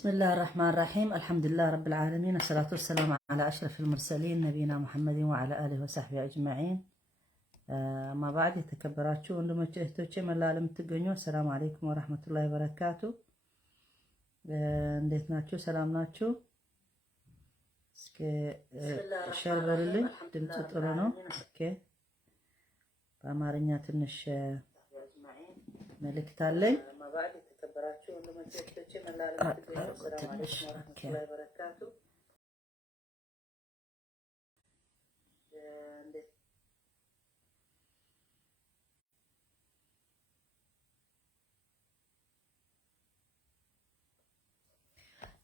بسم الله الرحمن الرحيم. الحمد لله رب العالمين، الصلاة والسلام على أشرف المرسلين نبينا محمد وعلى آله وصحبه أجمعين. ما بعد يتكبراتشو عندما تهتوشي من العالم تقنيو. السلام عليكم ورحمة الله وبركاته. انديت ناتشو سلام ناتشو شربر اللي دمت طلنو اوكي بأمارنيا تنش ملك تالي. ما بعد يتكبراتشو عندما تهتوشي من العالم تقنيو. السلام عليكم ورحمة الله وبركاته.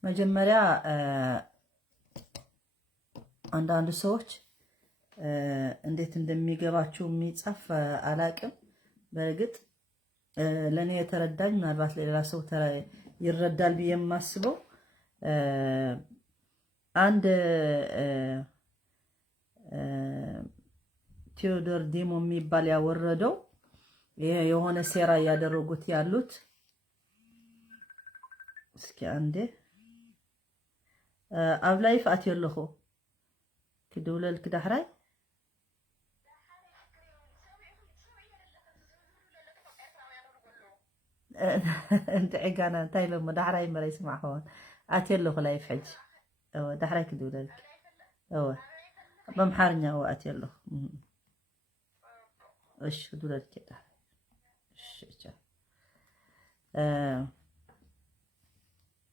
መጀመሪያ አንዳንድ ሰዎች እንዴት እንደሚገባቸው የሚጻፍ አላቅም። በእርግጥ ለኔ የተረዳኝ ምናልባት ለሌላ ሰው ይረዳል ብዬ የማስበው አንድ ቴዎዶር ዲሞ የሚባል ያወረደው የሆነ ሴራ ያደረጉት ያሉት እስኪ አንዴ ኣብ ላይፍ ኣትየለኹ ክድውለል ክዳሕራይ እንት ዕጋና እንታይ ሎሞ ዳሕራይ መራይ ስማዕ ኸውን ኣትየለኹ ላይፍ ሕጅ ዳሕራይ ክድውለል በምሓርኛ ኣትየለኹ እሺ ክድውለል ዳሕራይ እሺ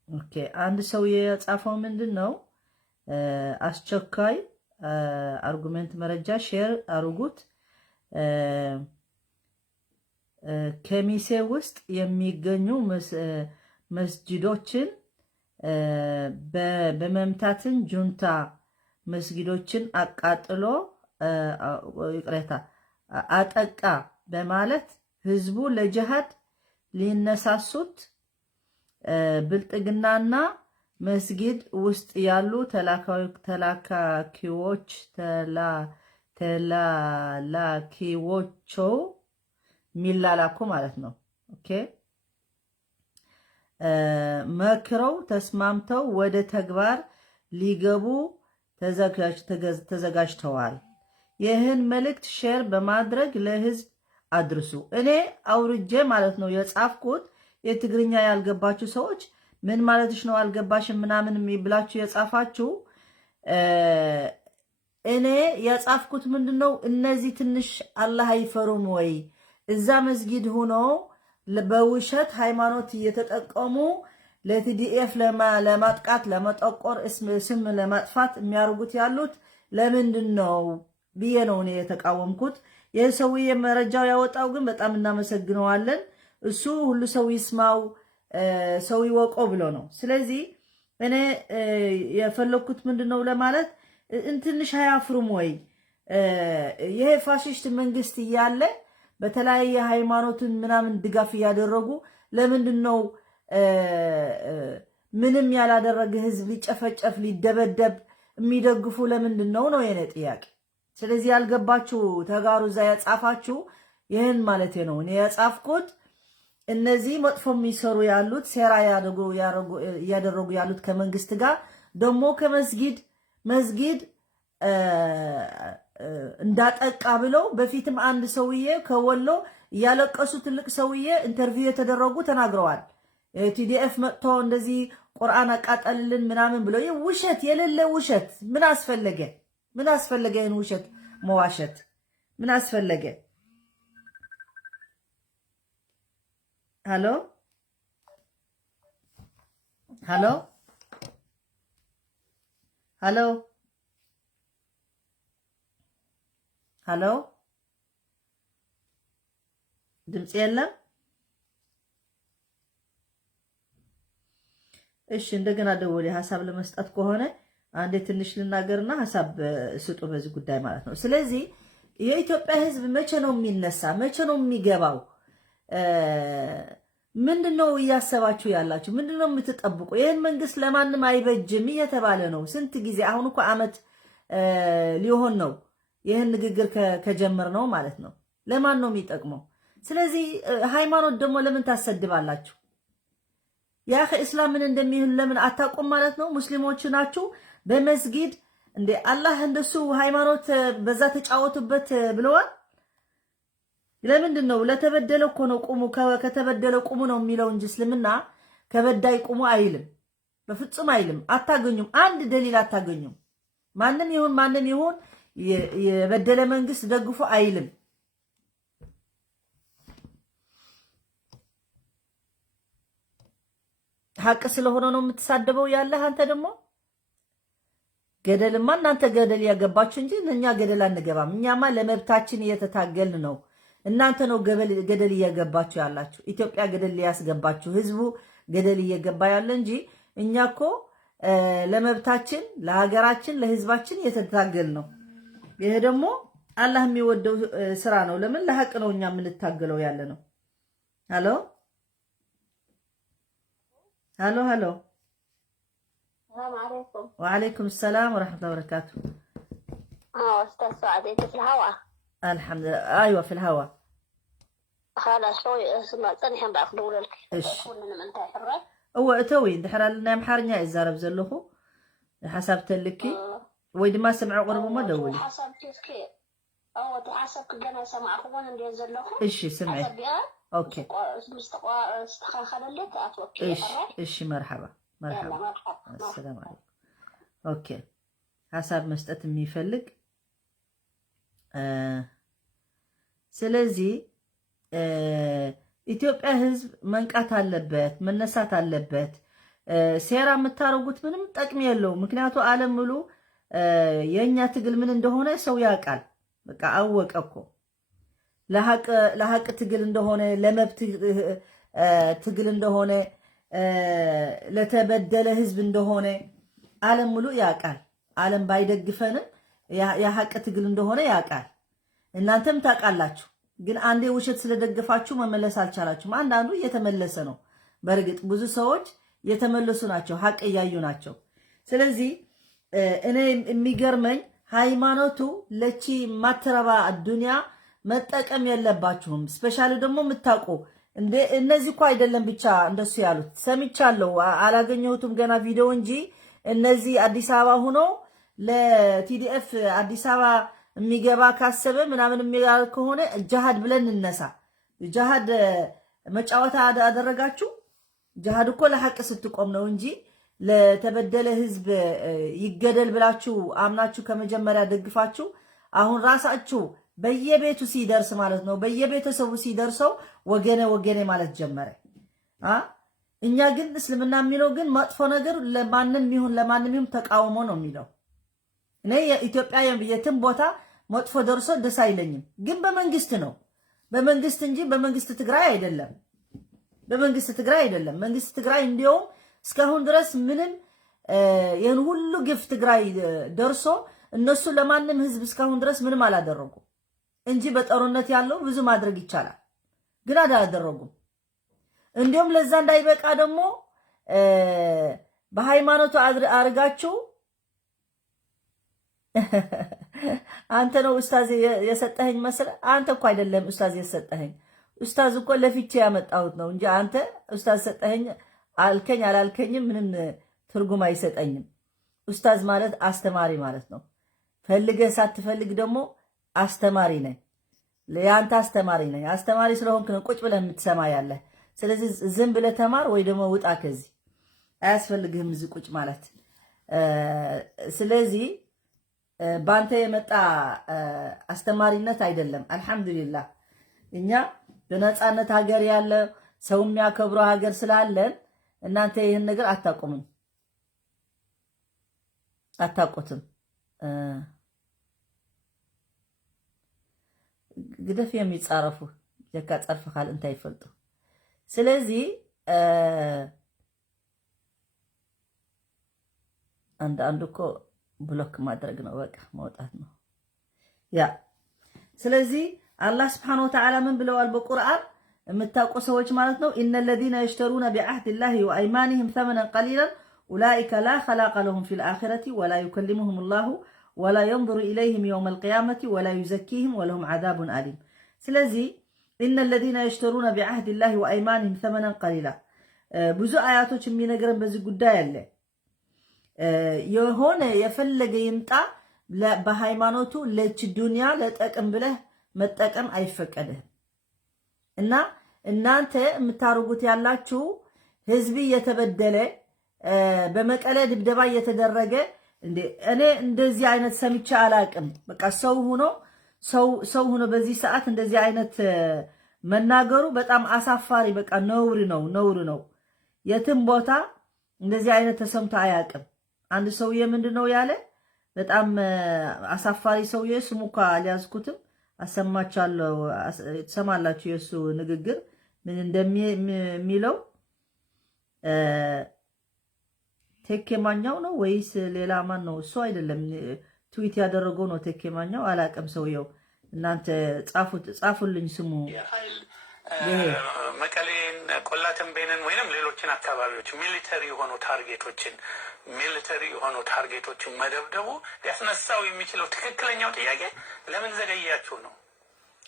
ኦኬ አንድ ሰው የጻፈው ምንድነው? አስቸኳይ አርጉመንት መረጃ ሼር አርጉት። ከሚሴ ውስጥ የሚገኙ መስጂዶችን በመምታትን ጁንታ መስጊዶችን አቃጥሎ አጠቃ በማለት ህዝቡ ለጂሃድ ሊነሳሱት ብልጥግናና መስጊድ ውስጥ ያሉ ተላላኪዎቹ ሚላላኩ ማለት ነው። ኦኬ መክረው ተስማምተው ወደ ተግባር ሊገቡ ተዘጋጅተዋል። ይህን መልእክት ሼር በማድረግ ለህዝብ አድርሱ። እኔ አውርጄ ማለት ነው የጻፍኩት። የትግርኛ ያልገባችሁ ሰዎች ምን ማለትሽ ነው አልገባሽም ምናምን የሚብላችሁ የጻፋችሁ እኔ የጻፍኩት ምንድነው? እነዚህ ትንሽ አላህ አይፈሩም ወይ? እዛ መስጊድ ሆኖ በውሸት ሃይማኖት እየተጠቀሙ ለቲዲኤፍ ለማጥቃት ለመጠቆር ስም ለማጥፋት የሚያርጉት ያሉት ለምንድነው ብዬ ነው እኔ የተቃወምኩት። የሰውዬ መረጃው ያወጣው ግን በጣም እናመሰግነዋለን። እሱ ሁሉ ሰው ይስማው ሰው ይወቀው ብሎ ነው። ስለዚህ እኔ የፈለኩት ምንድነው ለማለት እንትንሽ አያፍሩም ወይ? ይሄ ፋሽስት መንግስት እያለ በተለያየ ሃይማኖትን ምናምን ድጋፍ እያደረጉ ለምንድነው ምንም ያላደረገ ህዝብ ሊጨፈጨፍ ሊደበደብ የሚደግፉ ለምንድነው ነው የኔ ጥያቄ። ስለዚህ ያልገባችሁ ተጋሩ እዛ ያጻፋችሁ ይሄን ማለት ነው። እኔ ያጻፍኩት እነዚህ መጥፎ የሚሰሩ ያሉት ሴራ ያደረጉ ያሉት ከመንግስት ጋር ደግሞ ከመስጊድ እንዳጠቃ ብለው በፊትም አንድ ሰውዬ ከወሎ ያለቀሱ ትልቅ ሰውዬ ኢንተርቪው የተደረጉ ተናግረዋል። ቲዲኤፍ መጥቶ እንደዚህ ቁርአን አቃጠልልን ምናምን ብለው ውሸት የሌለ ውሸት ምን አስፈለገ? ይሄን ውሸት መዋሸት ምን አስፈለገ? ሄሎ ሄሎ ሄሎ ሄሎ ድምጽ የለም። እሺ እንደገና ደወለ ሐሳብ ለመስጠት ከሆነ አንዴ ትንሽ ልናገርና ሐሳብ ስጡ በዚህ ጉዳይ ማለት ነው። ስለዚህ የኢትዮጵያ ህዝብ መቼ ነው የሚነሳ? መቼ ነው የሚገባው? ምንድነው እያሰባችሁ ያላችሁ? ምንድነው የምትጠብቁ? ይሄን መንግስት ለማንም አይበጅም እየተባለ ነው ስንት ጊዜ። አሁን እኮ አመት ሊሆን ነው ይሄን ንግግር ከጀመር ነው ማለት ነው። ለማን ነው የሚጠቅመው? ስለዚህ ሃይማኖት ደግሞ ለምን ታሰድባላችሁ? ያ እስላም ምን እንደሚሆን ለምን አታውቁም ማለት ነው? ሙስሊሞች ናችሁ በመስጊድ እንዴ አላህ እንደሱ ሃይማኖት በዛ ተጫወቱበት ብለዋል። ለምንድን ነው? ለተበደለ እኮ ነው ቁሙ ከተበደለ ቁሙ ነው የሚለው እንጂ እስልምና ከበዳይ ቁሙ አይልም፣ በፍጹም አይልም። አታገኙም፣ አንድ ደሊል አታገኙም። ማንም ይሁን የበደለ መንግስት ደግፎ አይልም። ሐቅ ስለሆነ ነው የምትሳደበው ያለህ አንተ ደግሞ ገደልማ እናንተ ገደል ያገባችሁ እንጂ እኛ ገደል አንገባም። እኛማ ለመብታችን እየተታገልን ነው። እናንተ ነው ገደል እየገባችሁ ያላችሁ። ኢትዮጵያ ገደል ሊያስገባችሁ ህዝቡ ገደል እየገባ ያለ እንጂ እኛ እኮ ለመብታችን ለሀገራችን ለህዝባችን እየተታገል ነው። ይሄ ደግሞ አላህ የሚወደው ስራ ነው። ለምን ለሐቅ ነው እኛ የምንታገለው ያለ ነው። ሄሎ ሄሎ ሄሎ السلام عليكم. وعليكم السلام ورحمة الله وبركاته. أستاذ سعد أنت في الهواء؟ الحمد لله أيوة في الهواء. خلاص شوي اسمع ثاني حين بأخذوا لك. إيش؟ كنا من تحرر. هو توي دحر لنا محارنيا إزارة بزلخو حسبت لكي ويد ما سمعوا قربوا ما دولي. حسب كيف؟ حسب كنا سمع أخونا اللي يزلخو. إيش سمعي؟ أوكي. استخاخنا لك أتوكي. إيش مرحبا. مرحبا. السلام عليكم. اوكي حساب መስጠት የሚፈልግ ስለዚህ ኢትዮጵያ ህዝብ መንቃት አለበት መነሳት አለበት። ሴራ የምታረጉት ምንም ጥቅም የለው። ምክንያቱ ዓለም ሙሉ የኛ ትግል ምን እንደሆነ ሰው ያውቃል። በቃ አወቀኮ ለሐቅ ትግል እንደሆነ ለመብት ትግል እንደሆነ ለተበደለ ህዝብ እንደሆነ ዓለም ሙሉ ያውቃል። ዓለም ባይደግፈንም የሐቅ ትግል እንደሆነ ያውቃል። እናንተም ታውቃላችሁ። ግን አንዴ ውሸት ስለደገፋችሁ መመለስ አልቻላችሁም። አንዳንዱ እየተመለሰ ነው። በርግጥ ብዙ ሰዎች እየተመለሱ ናቸው፣ ሐቅ እያዩ ናቸው። ስለዚህ እኔ የሚገርመኝ ሃይማኖቱ ለቺ ማትረባ ዱንያ መጠቀም የለባችሁም። ስፔሻሊ ደግሞ የምታውቁ እነዚህ እኮ አይደለም ብቻ እንደሱ ያሉት ሰምቻለሁ። አላገኘሁትም ገና ቪዲዮ እንጂ እነዚህ አዲስ አበባ ሆኖ ለቲዲኤፍ አዲስ አበባ የሚገባ ካሰበ ምናምን የሚያል ከሆነ ጃሃድ ብለን እንነሳ። ጃሃድ መጫወታ አደረጋችሁ። ጃሃድ እኮ ለሐቅ ስትቆም ነው እንጂ ለተበደለ ህዝብ ይገደል ብላችሁ አምናችሁ ከመጀመሪያ ደግፋችሁ አሁን ራሳችሁ በየቤቱ ሲደርስ ማለት ነው በየቤተሰቡ ሲደርሰው ወገኔ ማለት ጀመረ። እኛ ግን እስልምና የሚለው ግን መጥፎ ነገር ለማንም ይሁን ተቃውሞ ነው የሚለው። እኔ የኢትዮጵያ የትም ቦታ መጥፎ ደርሶ ደስ አይለኝም። ግን በመንግስት ነው በመንግስት እንጂ በመንግስት ትግራይ አይደለም። በመንግስት ትግራይ አይደለም። መንግስት ትግራይ እንዲያውም እስካሁን ድረስ ምንም ይሄን ሁሉ ግፍ ትግራይ ደርሶ እነሱ ለማንም ህዝብ እስካሁን ድረስ ምንም አላደረጉ እንጂ በጦርነት ያለው ብዙ ማድረግ ይቻላል። ግን አላደረጉም። እንዲሁም ለዛ እንዳይበቃ ደግሞ በሃይማኖቱ አርጋችሁ አንተ ነው ኡስታዝ የሰጠኸኝ መስለ አንተ እኮ አይደለም ኡስታዝ የሰጠኸኝ። ኡስታዝ እኮ ለፍቼ ያመጣሁት ነው እንጂ አንተ ኡስታዝ ሰጠኸኝ አልከኝ አላልከኝም ምንም ትርጉም አይሰጠኝም። ኡስታዝ ማለት አስተማሪ ማለት ነው። ፈልገህ ሳትፈልግ ደግሞ አስተማሪ ነኝ። ለያንተ አስተማሪ ነኝ። አስተማሪ ስለሆንክ ነው ቁጭ ብለህ የምትሰማ ያለህ። ስለዚህ ዝም ብለህ ተማር ወይ ደግሞ ውጣ ከዚህ። አያስፈልግህም እዚህ ቁጭ ማለት። ስለዚህ ባንተ የመጣ አስተማሪነት አይደለም። አልহামዱሊላህ እኛ በነፃነት ሀገር ያለ ሰው የሚያከብረው ሀገር ስላለን እናንተ ይሄን ነገር አታውቁትም። ግደፍ የሚጻረፉ ጀካ ጻርፍ ካል እንታይ ይፈልጡ። ስለዚህ አንድ እኮ ብሎክ ማድረግ ነው በቃ መውጣት ነው ያ። ስለዚህ አላህ Subhanahu Wa Ta'ala ምን ብለዋል በቁርአን የምታውቁ ሰዎች ማለት ነው إن الذين يشترون بعهد الله وأيمانهم ثمنا قليلا أولئك لا خلاق لهم في الآخرة ولا يكلمهم الله ولا ينظر إليهم يوم القيامة ولا يزكيهم ولهم عذاب أليم. ስለዚህ إن الذين يشترون بعهد الله وأيمانهم ثمنا قليلا ብዙ አያቶች የሚነገረን በዚህ ጉዳይ አለ። የሆነ የፈለገ ይምጣ በሃይማኖቱ ለች ዱንያ ለጠቅም ብለህ መጠቀም አይፈቀድህም። እና እናንተ የምታርጉት ያላችሁ ህዝብ እየተበደለ በመቀለ ድብደባ እየተደረገ እኔ እንደዚህ አይነት ሰምቼ አላቅም። በቃ ሰው ሆኖ በዚህ ሰዓት እንደዚህ አይነት መናገሩ በጣም አሳፋሪ፣ በቃ ነውር ነው። የትም ቦታ እንደዚህ አይነት ተሰምቶ አያቅም። አንድ ሰውዬ ምንድነው ያለ በጣም አሳፋሪ ሰውዬ፣ ስሙ እንኳ አልያዝኩትም፣ አሰማቻለሁ፣ ትሰማላችሁ የሱ ንግግር ምን እንደሚለው። ቴኬማኛው ነው ወይስ ሌላ ማን ነው? እሱ አይደለም ትዊት ያደረገው ነው ቴኬማኛው፣ አላቅም ሰውየው። እናንተ ጻፉልኝ ስሙ። መቀሌን፣ ቆላ ተንቤንን ወይንም ሌሎችን አካባቢዎች ሚሊተሪ የሆኑ ታርጌቶችን መደብደቡ ሊያስነሳው የሚችለው ትክክለኛው ጥያቄ ለምን ዘገያችሁ ነው።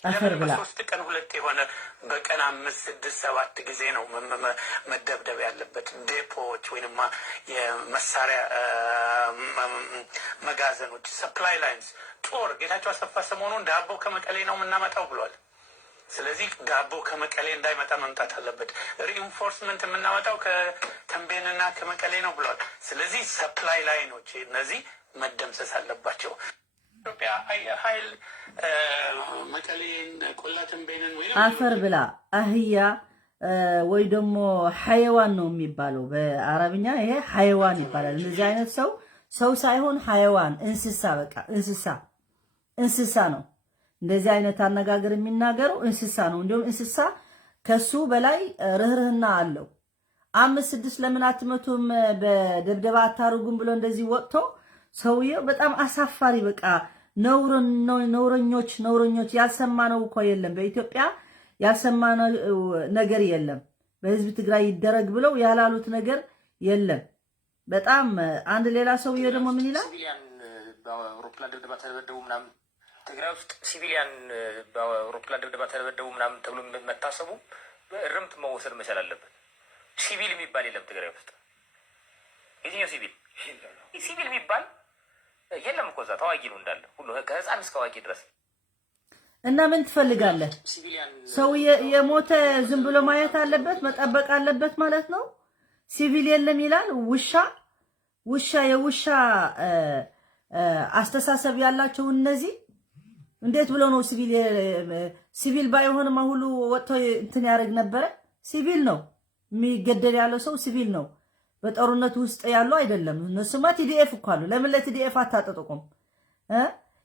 ለምን በ3 ቀን 2 የሆነ በቀን 5 6 7 ጊዜ ነው መደብደብ ያለበት? ዴፖዎች ወይንም የመሳሪያ መጋዘኖች፣ ሰፕላይ ላይንስ፣ ጦር። ጌታቸው አሰፋ ሰሞኑን ዳቦ ከመቀሌ ነው የምናመጣው ብሏል። ስለዚህ ዳቦ ከመቀሌ እንዳይመጣ መምጣት አለበት። ሪኢንፎርስመንት የምናመጣው ከተንቤንና ከመቀሌ ነው ብሏል። ስለዚህ ሰፕላይ ላይኖች እነዚህ መደምሰስ አለባቸው። ኢትዮጵያ አየር ኃይል መቀሌን፣ ቆላ ተንቤንን ወይ አፈር ብላ አህያ ወይ ደግሞ ሐይዋን ነው የሚባለው በአረብኛ። ይሄ ሐይዋን ይባላል። እንደዚህ አይነት ሰው ሳይሆን ሐይዋን እንስሳ፣ በቃ እንስሳ ነው። እንደዚህ አይነት አነጋገር የሚናገረው እንስሳ ነው። እንዲሁም እንስሳ ከሱ በላይ ርህርህና አለው። 5 6 ለምን አትመቱም በደብደባ አታርጉም ብሎ እንደዚህ ወጥቶ ሰውየው በጣም አሳፋሪ፣ በቃ ነውረኞች። ያልሰማነው እኮ የለም በኢትዮጵያ ያልሰማነው ነገር የለም። በህዝብ ትግራይ ይደረግ ብለው ያላሉት ነገር የለም። በጣም አንድ ሌላ ሰውዬ ደግሞ ምን ይላል? ሲቪሊያን በአውሮፕላን ድብደባ ተደበደቡ ምናምን፣ ትግራይ ውስጥ ሲቪሊያን በአውሮፕላን ድብደባ ተደበደቡ ምናምን ተብሎ መታሰቡ እርምት መወሰድ መቻል አለበት። ሲቪል የሚባል የለም ትግራይ ውስጥ። የትኛው ሲቪል የሚባል የለም እኮ እዛ ተዋጊ ነው እንዳለ ሁሉ ከህፃን እስከ አዋቂ ድረስ። እና ምን ትፈልጋለህ? ሰው የሞተ ዝም ብሎ ማየት አለበት መጠበቅ አለበት ማለት ነው። ሲቪል የለም ይላል። የውሻ አስተሳሰብ ያላቸው እነዚህ እንዴት ብሎ ነው ሲቪል ባይሆንማ ሁሉ ወጥቶ እንትን ያደርግ ነበረ። ሲቪል ነው የሚገደል ያለው ሰው ሲቪል ነው። በጦርነት ውስጥ ያሉ አይደለም። እነሱማ ቲዲኤፍ እኮ አሉ። ለምን ለቲዲኤፍ አታጠጥቁም?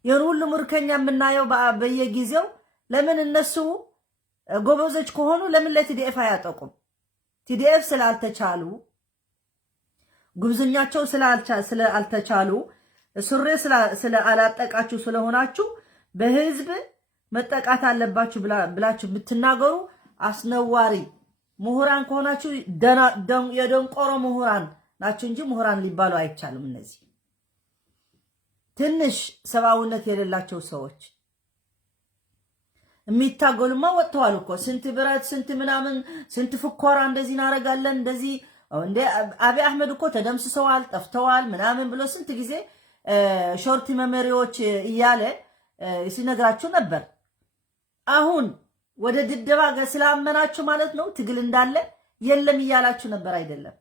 የሆነ ሁሉ ምርከኛ የምናየው በየጊዜው ለምን እነሱ ጎበዞች ከሆኑ ለምን ለቲዲኤፍ አያጠቁም? ቲዲኤፍ ስላልተቻሉ ጉብዝኛቸው ስላልተቻሉ ሱሬ ስላላጠቃችሁ ስለሆናችሁ በህዝብ መጠቃት አለባችሁ ብላችሁ ብትናገሩ አስነዋሪ። ምሁራን ከሆናችሁ የደንቆሮ ምሁራን ናችሁ እንጂ ምሁራን ሊባሉ አይቻልም። እነዚህ ትንሽ ሰብአዊነት የሌላቸው ሰዎች የሚታገሉማ ወጥተዋል እኮ። ስንት ብረት፣ ስንት ምናምን፣ ስንት ፍኮራ እንደዚህ እናደርጋለን እንደዚህ። እንደ አብይ አህመድ እኮ ተደምስሰዋል፣ ጠፍተዋል ምናምን ብሎ ስንት ጊዜ ሾርቲ መመሪዎች እያለ ሲነግራችሁ ነበር። አሁን ወደ ድብደባ ስላመናችሁ ማለት ነው ትግል እንዳለ የለም እያላችሁ ነበር አይደለም?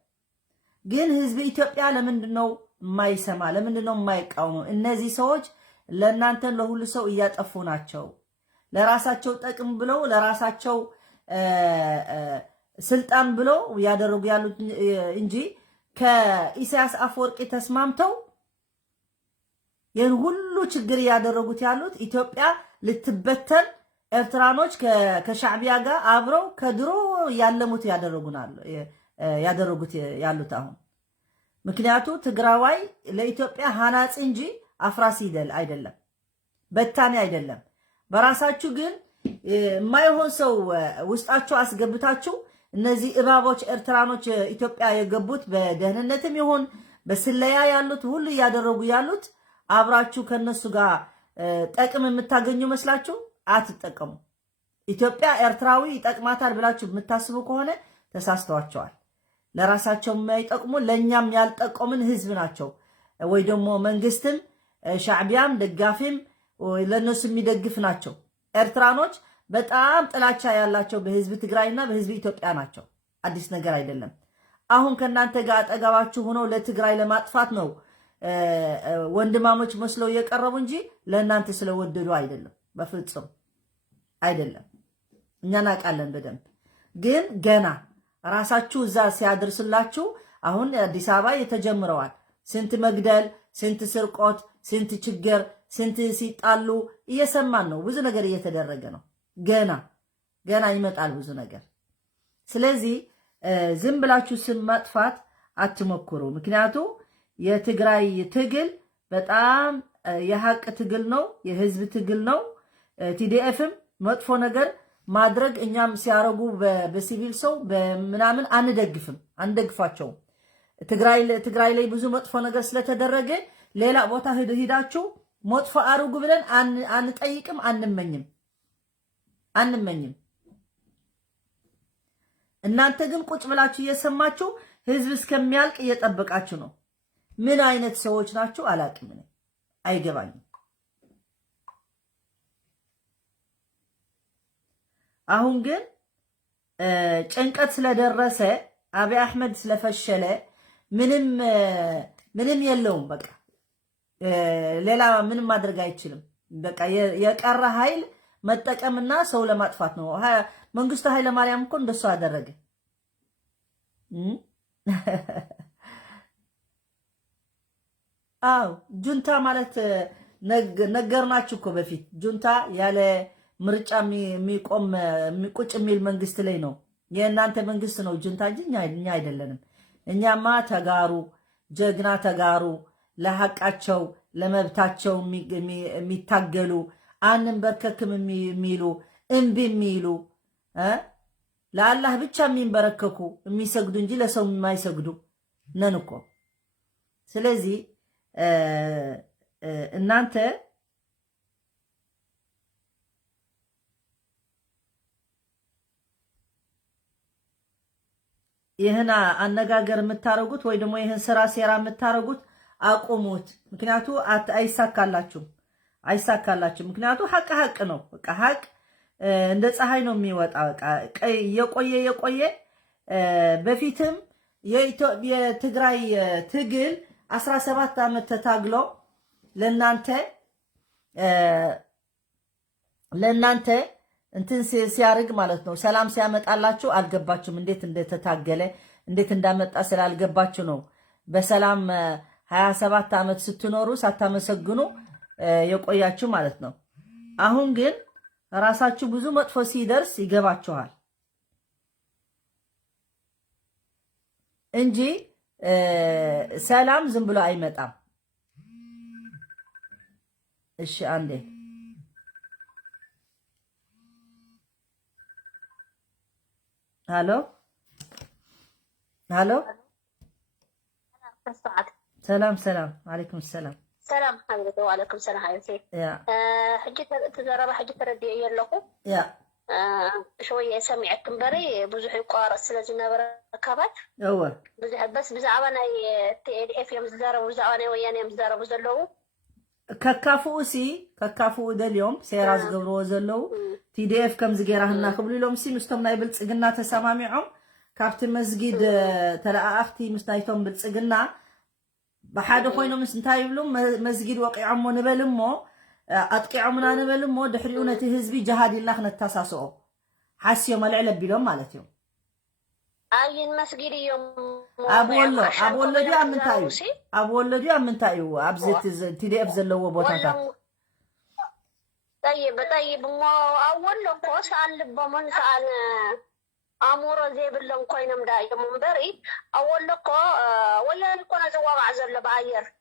ግን ህዝብ ኢትዮጵያ ለምንድነው የማይሰማ? ለምንድነው የማይቃወመው? እነዚህ ሰዎች ለእናንተን ለሁሉ ሰው እያጠፉ ናቸው። ለራሳቸው ጥቅም ብለው ለራሳቸው ስልጣን ብለው ያደረጉ ያሉት እንጂ ከኢሳያስ አፈወርቂ ተስማምተው ይህን ሁሉ ችግር ያደረጉት ያሉት ኢትዮጵያ ልትበተን ኤርትራኖች ከሻዕቢያ ጋር አብረው ከድሮ ያለሙት ያደረጉት ያሉት አሁን። ምክንያቱ ትግራዋይ ለኢትዮጵያ ሃናጽ እንጂ አፍራሲ አይደለም፣ በታኒ አይደለም። በራሳችሁ ግን የማይሆን ሰው ውስጣችሁ አስገብታችሁ እነዚህ እባቦች ኤርትራኖች ኢትዮጵያ የገቡት በደህንነትም ይሁን በስለያ ያሉት ሁሉ እያደረጉ ያሉት አብራችሁ ከነሱ ጋር ጥቅም የምታገኙ መስላችሁ አትጠቀሙ። ኢትዮጵያ ኤርትራዊ ይጠቅማታል ብላችሁ የምታስቡ ከሆነ ተሳስተዋቸዋል። ለራሳቸው የማይጠቅሙ ለኛም ያልጠቆምን ህዝብ ናቸው ወይ ደግሞ መንግስትም ሻዕቢያም ደጋፊም ለነሱ የሚደግፍ ናቸው ኤርትራኖች በጣም ጥላቻ ያላቸው በህዝብ ትግራይና በህዝብ ኢትዮጵያ ናቸው አዲስ ነገር አይደለም አሁን ከናንተ ጋር አጠጋባችሁ ሆኖ ለትግራይ ለማጥፋት ነው ወንድማሞች መስለው የቀረቡ እንጂ ለእናንተ ስለወደዱ አይደለም በፍጹም አይደለም እኛ ናቃለን በደንብ ግን ገና ራሳችሁ እዛ ሲያደርስላችሁ አሁን አዲስ አበባ የተጀምረዋል ስንት መግደል ስንት ስርቆት ስንት ችግር ስንት ሲጣሉ እየሰማን ነው ብዙ ነገር እየተደረገ ነው ገና ይመጣል ብዙ ነገር ስለዚህ ዝም ብላችሁ ስም ማጥፋት አትሞክሩ ምክንያቱም የትግራይ ትግል በጣም የሐቅ ትግል ነው የህዝብ ትግል ነው ቲዲኤፍም መጥፎ ነገር ማድረግ እኛም ሲያረጉ በሲቪል ሰው በመናምን አንደግፋቸው ትግራይ ላይ ብዙ መጥፎ ነገር ስለተደረገ ሌላ ቦታ ሄዳችሁ መጥፎ አርጉ ብለን አንጠይቅም አንመኝም እናንተ ግን ቁጭ ብላችሁ እየሰማችሁ ህዝብ እስከሚያልቅ እየጠበቃችሁ ነው ምን አይነት ሰዎች ናችሁ አላቅም አይገባኝም አሁን ግን ጭንቀት ስለደረሰ አብይ አህመድ ስለፈሸለ ምንም የለውም በቃ ሌላ ምንም ማድረግ አይችልም በቃ የቀረ ኃይል መጠቀምና ሰው ለማጥፋት ነው መንግስቱ ኃይለ ማርያም እኮ እንደሱ አደረገ ጁንታ ማለት ነገርናችሁ እኮ በፊት ጁንታ ያለ ምርጫ የሚቆጭ የሚል መንግስት ላይ ነው የእናንተ መንግስት ነው ጁንታ እንጂ እኛ አይደለንም እኛማ ተጋሩ ጀግና ተጋሩ ለሐቃቸው ለመብታቸው የሚታገሉ አንንበርከክም የሚሉ እምቢ የሚሉ ለአላህ ብቻ የሚንበረከኩ የሚሰግዱ እንጂ ለሰው የማይሰግዱ ነን እኮ ስለዚህ እናንተ ይህን አነጋገር የምታረጉት ወይ ደግሞ ይህን ስራ ሴራ የምታረጉት አቁሙት ምክንያቱ አይሳካላችሁ ምክንያቱ ሐቅ ነው በቃ ሐቅ እንደ ፀሐይ ነው የሚወጣ በቃ የቆየ በፊትም የትግራይ ትግል 17 ዓመት ተታግሎ ለእናንተ እንትን ሲያርግ ማለት ነው ሰላም ሲያመጣላችሁ አልገባችሁም እንዴት እንደተታገለ እንዴት እንዳመጣ ስላልገባችሁ ነው በሰላም 27 ዓመት ስትኖሩ ሳታመሰግኑ የቆያችሁ ማለት ነው አሁን ግን ራሳችሁ ብዙ መጥፎ ሲደርስ ይገባችኋል እንጂ ሰላም ዝም ብሎ አይመጣም እሺ አንዴ هالو سلام عليكم السلام حبيبتي وعليكم السلام حبيبتي حجة تردي لكم شوية سمعت كمبري بزح يقارس لازم بركبات بس بزعوانا TDF يوم زارة وزعوانا ويانا يوم زارة بزلو ككافو ده اليوم سيراز قبرو زلو TDF كم زجيرهن خبلي لهم سي مستمنا بالصقنا تسمامعهم كابت مسجد تلا اختي مستايتهم بالصقنا بحاده خوينو مسنتاي بلوم مسجد وقيعهم نبلمو اطقيعمنا نبلمو دحريونتي حزبي جهاد الله نتاساسو حاسيو ملعلب بيلوم معناتيو اي المسجد يوم ابو ولدي امنتايو ابزت TDF زلو بوتاتا طيب ما اول لكو سال بمن سال امور زي بلن كوينم دا يمبري اول لكو ويا لكو زواغ عزل باير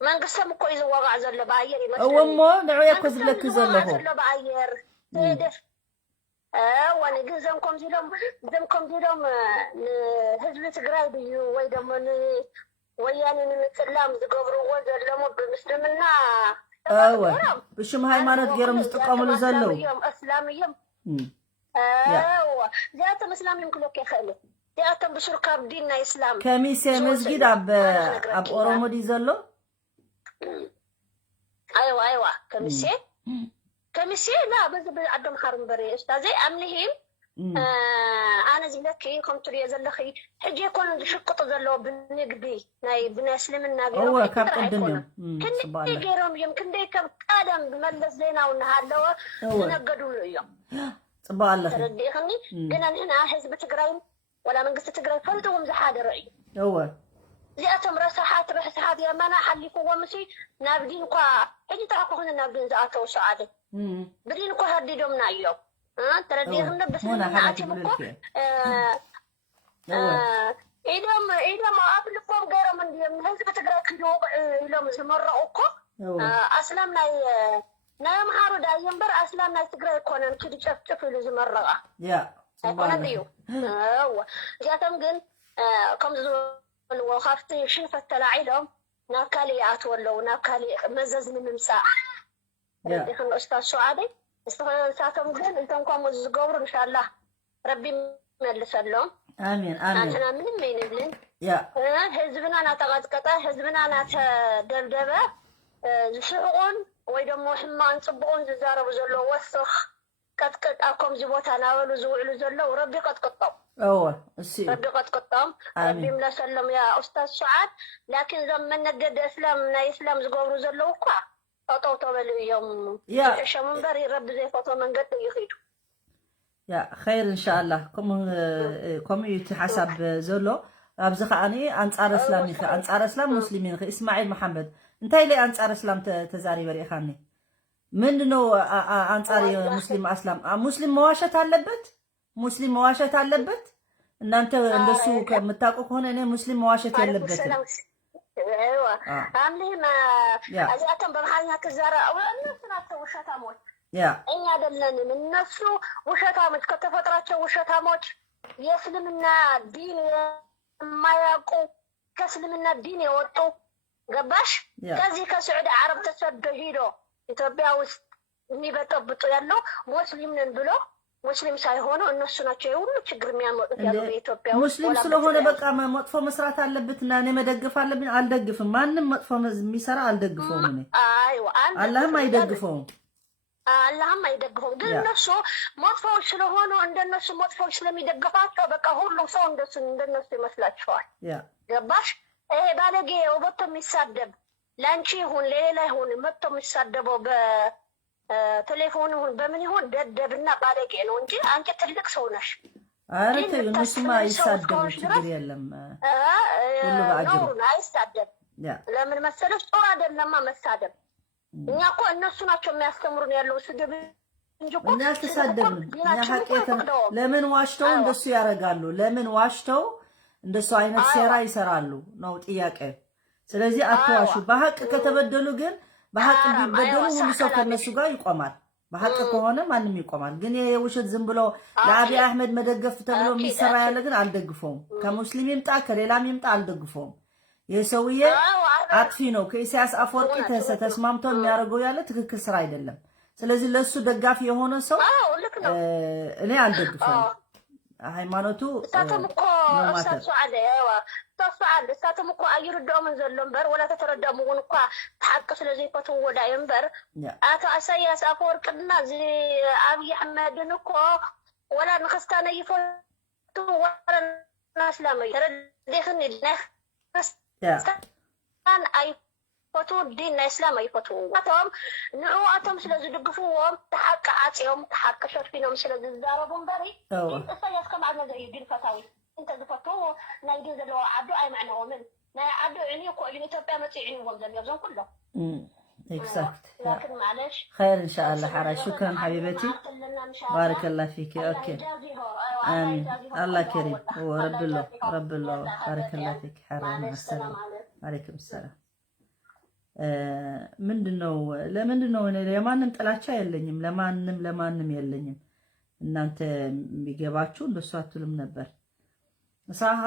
من قسم كو زواغ عزل باير ومو دعويا كزلك زلو باير تدف وانا جزمكم زلهم حزب تግራይ بيو ወይ ደሞ ወያኔን ምጽላም ዝገብሩዎ ዘለሙ በመስልምና بشم ሃይማኖት ገረም ዝጥቀሙሉ ዘለው اسلاميም ذات اسلاميም ክሎክ ይخل زياتهم بشركة بديننا إسلام كميسة مسجد أب أورمو دي زلو أيوة كميسة لا بس عندهم حرم بري أستاذي أمنهم أنا زلكي كنت لي زلخي حجي يكون شقط زلو بنقبي ناي بنسلمنا هو كاب قدمهم كني غيرهم يمكن دي كم قادم بملس زينا ونهالو نقدوا له يوم صباح الله تردي خني قلنا هنا حزب تقراي ولا من قصة تقراي فلتهم زحاد الرأي هو زياتهم رسحات يا مانا حليكو ومسي نابدين قا حجي تعقو هنا نابدين زعاتو سعادة بدين قا هرديدهم نايو تردي خني بس هنا عاتبكو إذا ما أبلغهم غير من حزب تقراي كيلو إلهم زمرقوكو أسلام ناي محارو دا ينبر أسلام ناي تقراي كونان كيدي شف إلو زمرقا كونان ديو جاتهم قل كم زول وخافتي شنفة تلاعيلهم ناكالي أتولو ناكالي مزز من مساء ردي خن أستاذ سعادي استغلاتهم قل انتم كم زقور إن شاء الله ربي ملس لهم آمين أنا من مين بلين حزبنا أنا تغطقطة حزبنا أنا تدبدبة زشعون ويدمو حمان صبعون ززارة زلو وسخ قد أكم زبوت أنا ولو زوعلو زلو ربي قد قطم ربي قد قطم ربي ملا سلم يا أستاذ سعاد لكن زمن نقد إسلامنا إسلام زقورو زلو قا أطوطو باليوم شمون بري ربي زي فطو من قد يخيدو يا خير إن شاء الله كم يتحسب زلو أبزخ أني أنصار إسلامي أنصار إسلام مسلمين إسماعيل محمد أنتي لي أنصار إسلام تزاري بري خاني من نو أنصار مسلم أسلام مسلم مواشة علبت مسلم مواشة علبت إن أنتندسو كمتاقو هنا أنا مسلم مواشة علبت أيوة عاملي ما أجاتهم بمحلنا كزارة والناس ناتو وشتاموت إني أدلني من نفسه وشتاموت كتفتراتشو وشتاموت يسلمنا دين ما يقو كسلمنا الدين يوطو قباش كذي كسعود عرب تسد هيرو ኢትዮጵያ ውስጥ የሚበጠብጡ ያለው ሙስሊም ነን ብሎ ሙስሊም ሳይሆኑ እነሱ ናቸው ሁሉ ችግር የሚያመጡት ያለው በኢትዮጵያ ውስጥ ሙስሊም ስለሆነ በቃ መጥፎ መስራት አለበትና እኔ መደገፍ አለብኝ አልደግፍም ማንንም መጥፎ የሚሰራ አልደግፈውም እኔ አላህም አይደግፈውም ግን እነሱ መጥፎዎች ስለሆኑ እንደነሱ መጥፎዎች ስለሚደግፋቸው በቃ ሁሉም ሰው እንደነሱ ይመስላቸዋል ገባሽ ይሄ ባለጌ ወጥቶ የሚሳደብ ላንቺ ይሁን ለሌላ ይሁን መጥቶ የሚሳደበው በቴሌፎን ይሁን በምን ይሁን ደደብና ባለጌ ነው እንጂ አንቺ ትልቅ ሰው ነሽ አረተ እነሱማ ይሳደቡ ችግር የለም ሁሉ ባጅሩ አይሳደብ ለምን መሰለሽ ጦር አይደለማ መሳደብ እኛ እኮ እነሱ ናቸው የሚያስተምሩን ያለው ስድብ እንጂ እኮ እኛ ተሳደብን እኛ ሐቂቀን ለምን ዋሽተው እንደሱ ያረጋሉ ለምን ዋሽተው እንደሱ አይነት ሴራ ይሰራሉ ነው ጥያቄ ስለዚህ አትዋሹ በሐቅ ከተበደሉ ግን በሐቅ ቢበደሉ ሁሉ ሰው ከነሱ ጋር ይቆማል በሐቅ ከሆነ ማንንም ይቆማል ግን የውሸት ዝም ብሎ ለአብይ አህመድ መደገፍ ተብሎ የሚሰራ ያለ ግን አልደግፈውም ከሙስሊም ይምጣ ከሌላም ይምጣ አልደግፈውም የሰውዬ አጥፊ ነው ከኢሳያስ አፈወርቂ ተስማምቶ የሚያደርገው ያለ ትክክል ስራ አይደለም ስለዚህ ለሱ ደጋፊ የሆነ ሰው እኔ አልደግፈውም ሃይማኖቱ ታተምኮ ሰዓደ ያዋ ተፈዓል ታተምኮ አይርዳው ምን ዘለምበር ወላ ተተረዳሙ ወንኳ ተሐቅ ስለዚህ ፈቱ ወዳ ይንበር አቶ ኢሳያስ አፈወርቅና ዚ አብይ አህመድን እኮ ወላ ንክስታነ ይፈቱ ወላ ናስላማይ ተረዲኽን ክርስቲያን አይ ፈቱ ዲን እስላም አይፈቱ አቶም ንዑአቶም ስለዚህ ድግፉዎም ተሐቅ አጽዮም ተሐቅ ሸርፊኖም ስለዚህ ዛረቡን በሪ ኢሳያስ ከማዕና ዘይ ዲን ፈታዊ انت ዝፈቱ ናይ ዲን ዘለዎ ዓዱ አይ ማዕናዎምን ናይ ዓዱ እኔ እኮ ኢትዮጵያ መጽዒንዎም ዘልዮም ኩሎ اكزاكت خير ان شاء الله حرا شكرا حبيبتي بارك الله فيك اوكي امين الله كريم رب الله بارك الله فيك حرا مع السلامه عليكم السلام ምንድነው ለምንድነው እኔ ለማንም ጥላቻ የለኝም ለማንም የለኝም እናንተ የሚገባችሁ እንደሱ አትሉም ነበር صح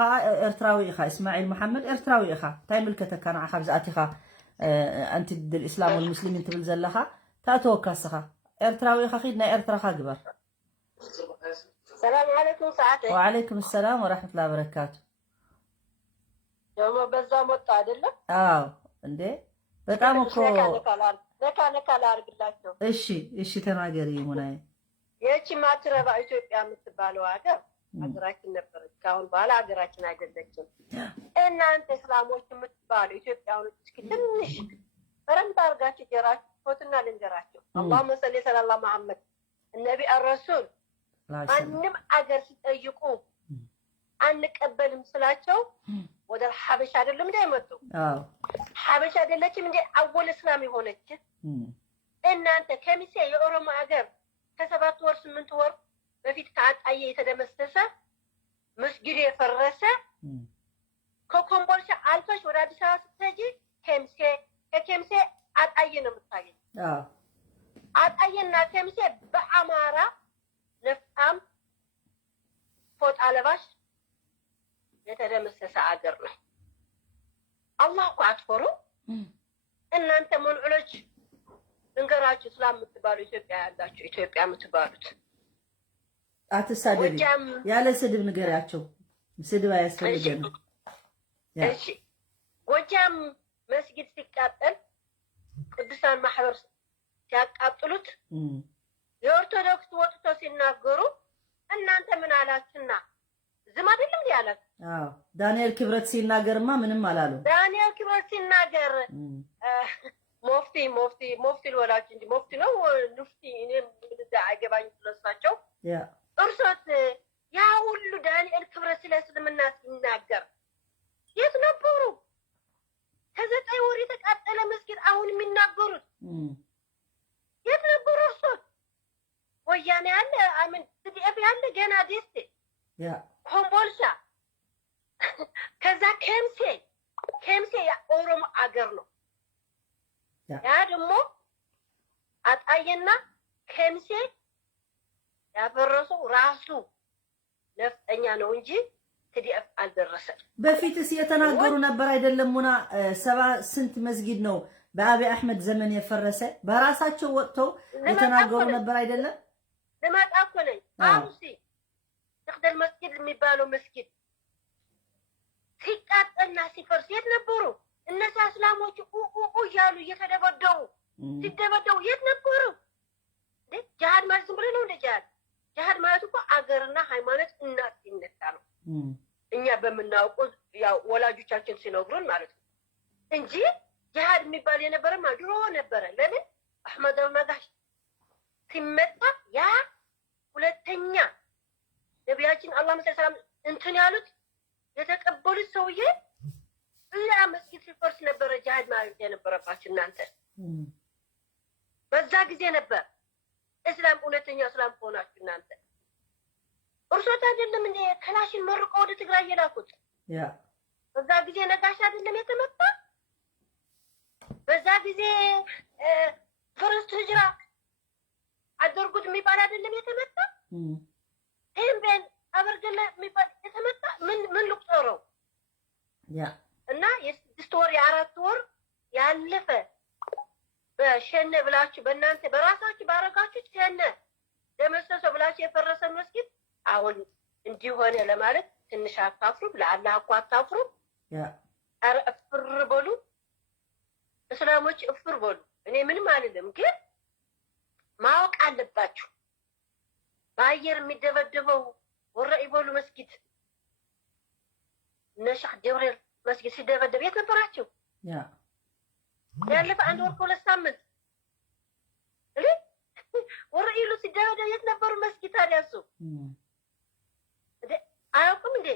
ኤርትራዊ ኢኻ እስማኤል መሐመድ ኤርትራዊ ኢኻ ታይምልከተ ካና አኻብ ዛቲኻ أنت الإسلام والمسلمين تبل زلها تأتوك كسخة إرتراوي خخيد نا إرتراخا جبر ሰላም አለይኩም ሰዓት ወአለይኩም ሰላም ወራህመቱላሂ ወበረካቱ ደግሞ በዛ ሞጣ አይደለም አዎ እንዴ በጣም እኮ ነካ ላርግላቸው እሺ ተናገሪ ሙናዬ የቺ ማትረባ ኢትዮጵያ የምትባለው ሀገራችን ነበረች ካሁን በኋላ ሀገራችን አይደለችም እናንተ እስላሞች የምትባሉ ኢትዮጵያውያን እስኪ ትንሽ በረንዳ አርጋችሁ ጀራችሁ ፎትና ልንገራቸው اللهم صل على محمد النبي الرسول ማንም አገር ሲጠይቁ አንቀበልም ስላቸው ወደ ሐበሻ አይደለም እንደ አይመጡ ሐበሻ አይደለችም እንደ አወል እስላም የሆነች እናንተ ከሚሴ የኦሮሞ አገር ከ7 ወር 8 ወር በፊት ከአጣዬ የተደመሰሰ መስጊድ የፈረሰ ከኮምቦልቻ አልፈሽ ወደ አዲስ አበባ ስትሄጂ ከኬምሴ አጣዬ ነው የምታገኝ አጣዬና ኬምሴ በአማራ ነፍጣም ፎጣ ለባሽ የተደመሰሰ አገር ነው አላህ እኮ አትፈሩ እናንተ መንዑሎች እንገራችሁ እስላም የምትባሉ ኢትዮጵያ ያላችሁ ኢትዮጵያ የምትባሉት አትሳደዱ ያለ ስድብ ንገራቸው ስድብ አያስፈልገንም እሺ ጎጃም መስጊድ ሲቃጠል ቅዱሳን ማህበር ሲያቃጥሉት የኦርቶዶክስ ወጥቶ ሲናገሩ እናንተ ምን አላችሁና ዝም አይደለም ያላል ዳንኤል ክብረት ሲናገርማ ምንም አላሉ ዳንኤል ክብረት ሲናገር ሙፍቲ ወላችሁ እንጂ ሙፍቲ ነው ንፍቲ እኔ ምን አይገባኝ ስለሳቸው እርሶት ያ ሁሉ ዳንኤል ክብረት ስለ እስልምና ሲናገር የት ነበሩ ከ9 ወር የተቃጠለ መስጊድ አሁን የሚናገሩት የት ነበሩ እርሶት ወያኔ ያለ አምን ትዲፍ ያለ ገና ዲስቴ ኮምቦልቻ ከዛ ኬምሴ የኦሮሞ አገር ነው ያ ደግሞ አጣዬና ኬምሴ ያፈረሰው ራሱ ነፍጠኛ ነው እንጂ ትዲፍ አልደረሰም በፊትስ የተናገሩ ነበር አይደለም ሙና 70 ስንት መስጊድ ነው በአብይ አህመድ ዘመን የፈረሰ በራሳቸው ወጥተው የተናገሩ ነበር አይደለም ለማጣፍ ነኝ አውሲ ተخدل መስጊድ የሚባለው መስጊድ ሲቃጠልና ሲፈርስ የት ነበሩ እነዛ እስላሞች ያሉ እየተደበደቡ ሲደበደቡ የት ነበሩ ጃሃድ ማለት ዝም ብሎ ነው እንደ ጃሃድ ማለት እኮ አገርና ሃይማኖት እናት ይነሳ ነው እኛ በመናውቀው ያው ወላጆቻችን ሲነግሩን ማለት ነው እንጂ ጃሃድ የሚባል የነበረማ ድሮ ነበረ ለምን አህመድ አልመጋሽ ሲመጣ ያ ሁለተኛ ነቢያችን አላህ ሰላም እንትን ያሉት የተቀበሉት ሰውዬ እላ መስጊድ ሲፈርስ ነበረ ጃሃድ ማለት የነበረባችሁ እናንተ በዛ ጊዜ ነበር እስላም እውነተኛ እስላም ሆናችሁ እናንተ እርሶት አይደለም እንደ ከላሽን መርቆ ወደ ትግራይ የላኩት በዛ ጊዜ ነጋሽ አይደለም የተመጣ በዛ ጊዜ ፈረስት ህጅራ አደርጉት የሚባል አይደለም የተመጣ ቴምቤን አበርገለ የሚባል የተመጣ ምን ልቁጠረው እና የ6 ወር የ4 ወር ያለፈ በሸነ ብላችሁ በእናንተ በራሳችሁ ባረጋችሁ ሸነ ደመሰሰ ብላችሁ የፈረሰ መስጊድ አሁን እንዲሆነ ለማለት ትንሽ አታፍሩ ለአላህ እኮ አታፍሩ አረ እፍር በሉ እስላሞች እፍር በሉ እኔ ምንም አይደለም ግን ማወቅ አለባችሁ በአየር የሚደበደበው ወራኢቦሉ መስጊድ ነሽህ ጀብሪል መስጊድ ሲደበደብ የት ነበራችሁ ያለፈ 1 ወር 2 ሳምንት ወራኢሉ ሲደበደብ የት ነበሩ መስጊድ ታዲያሱ አያውቁም እንዴ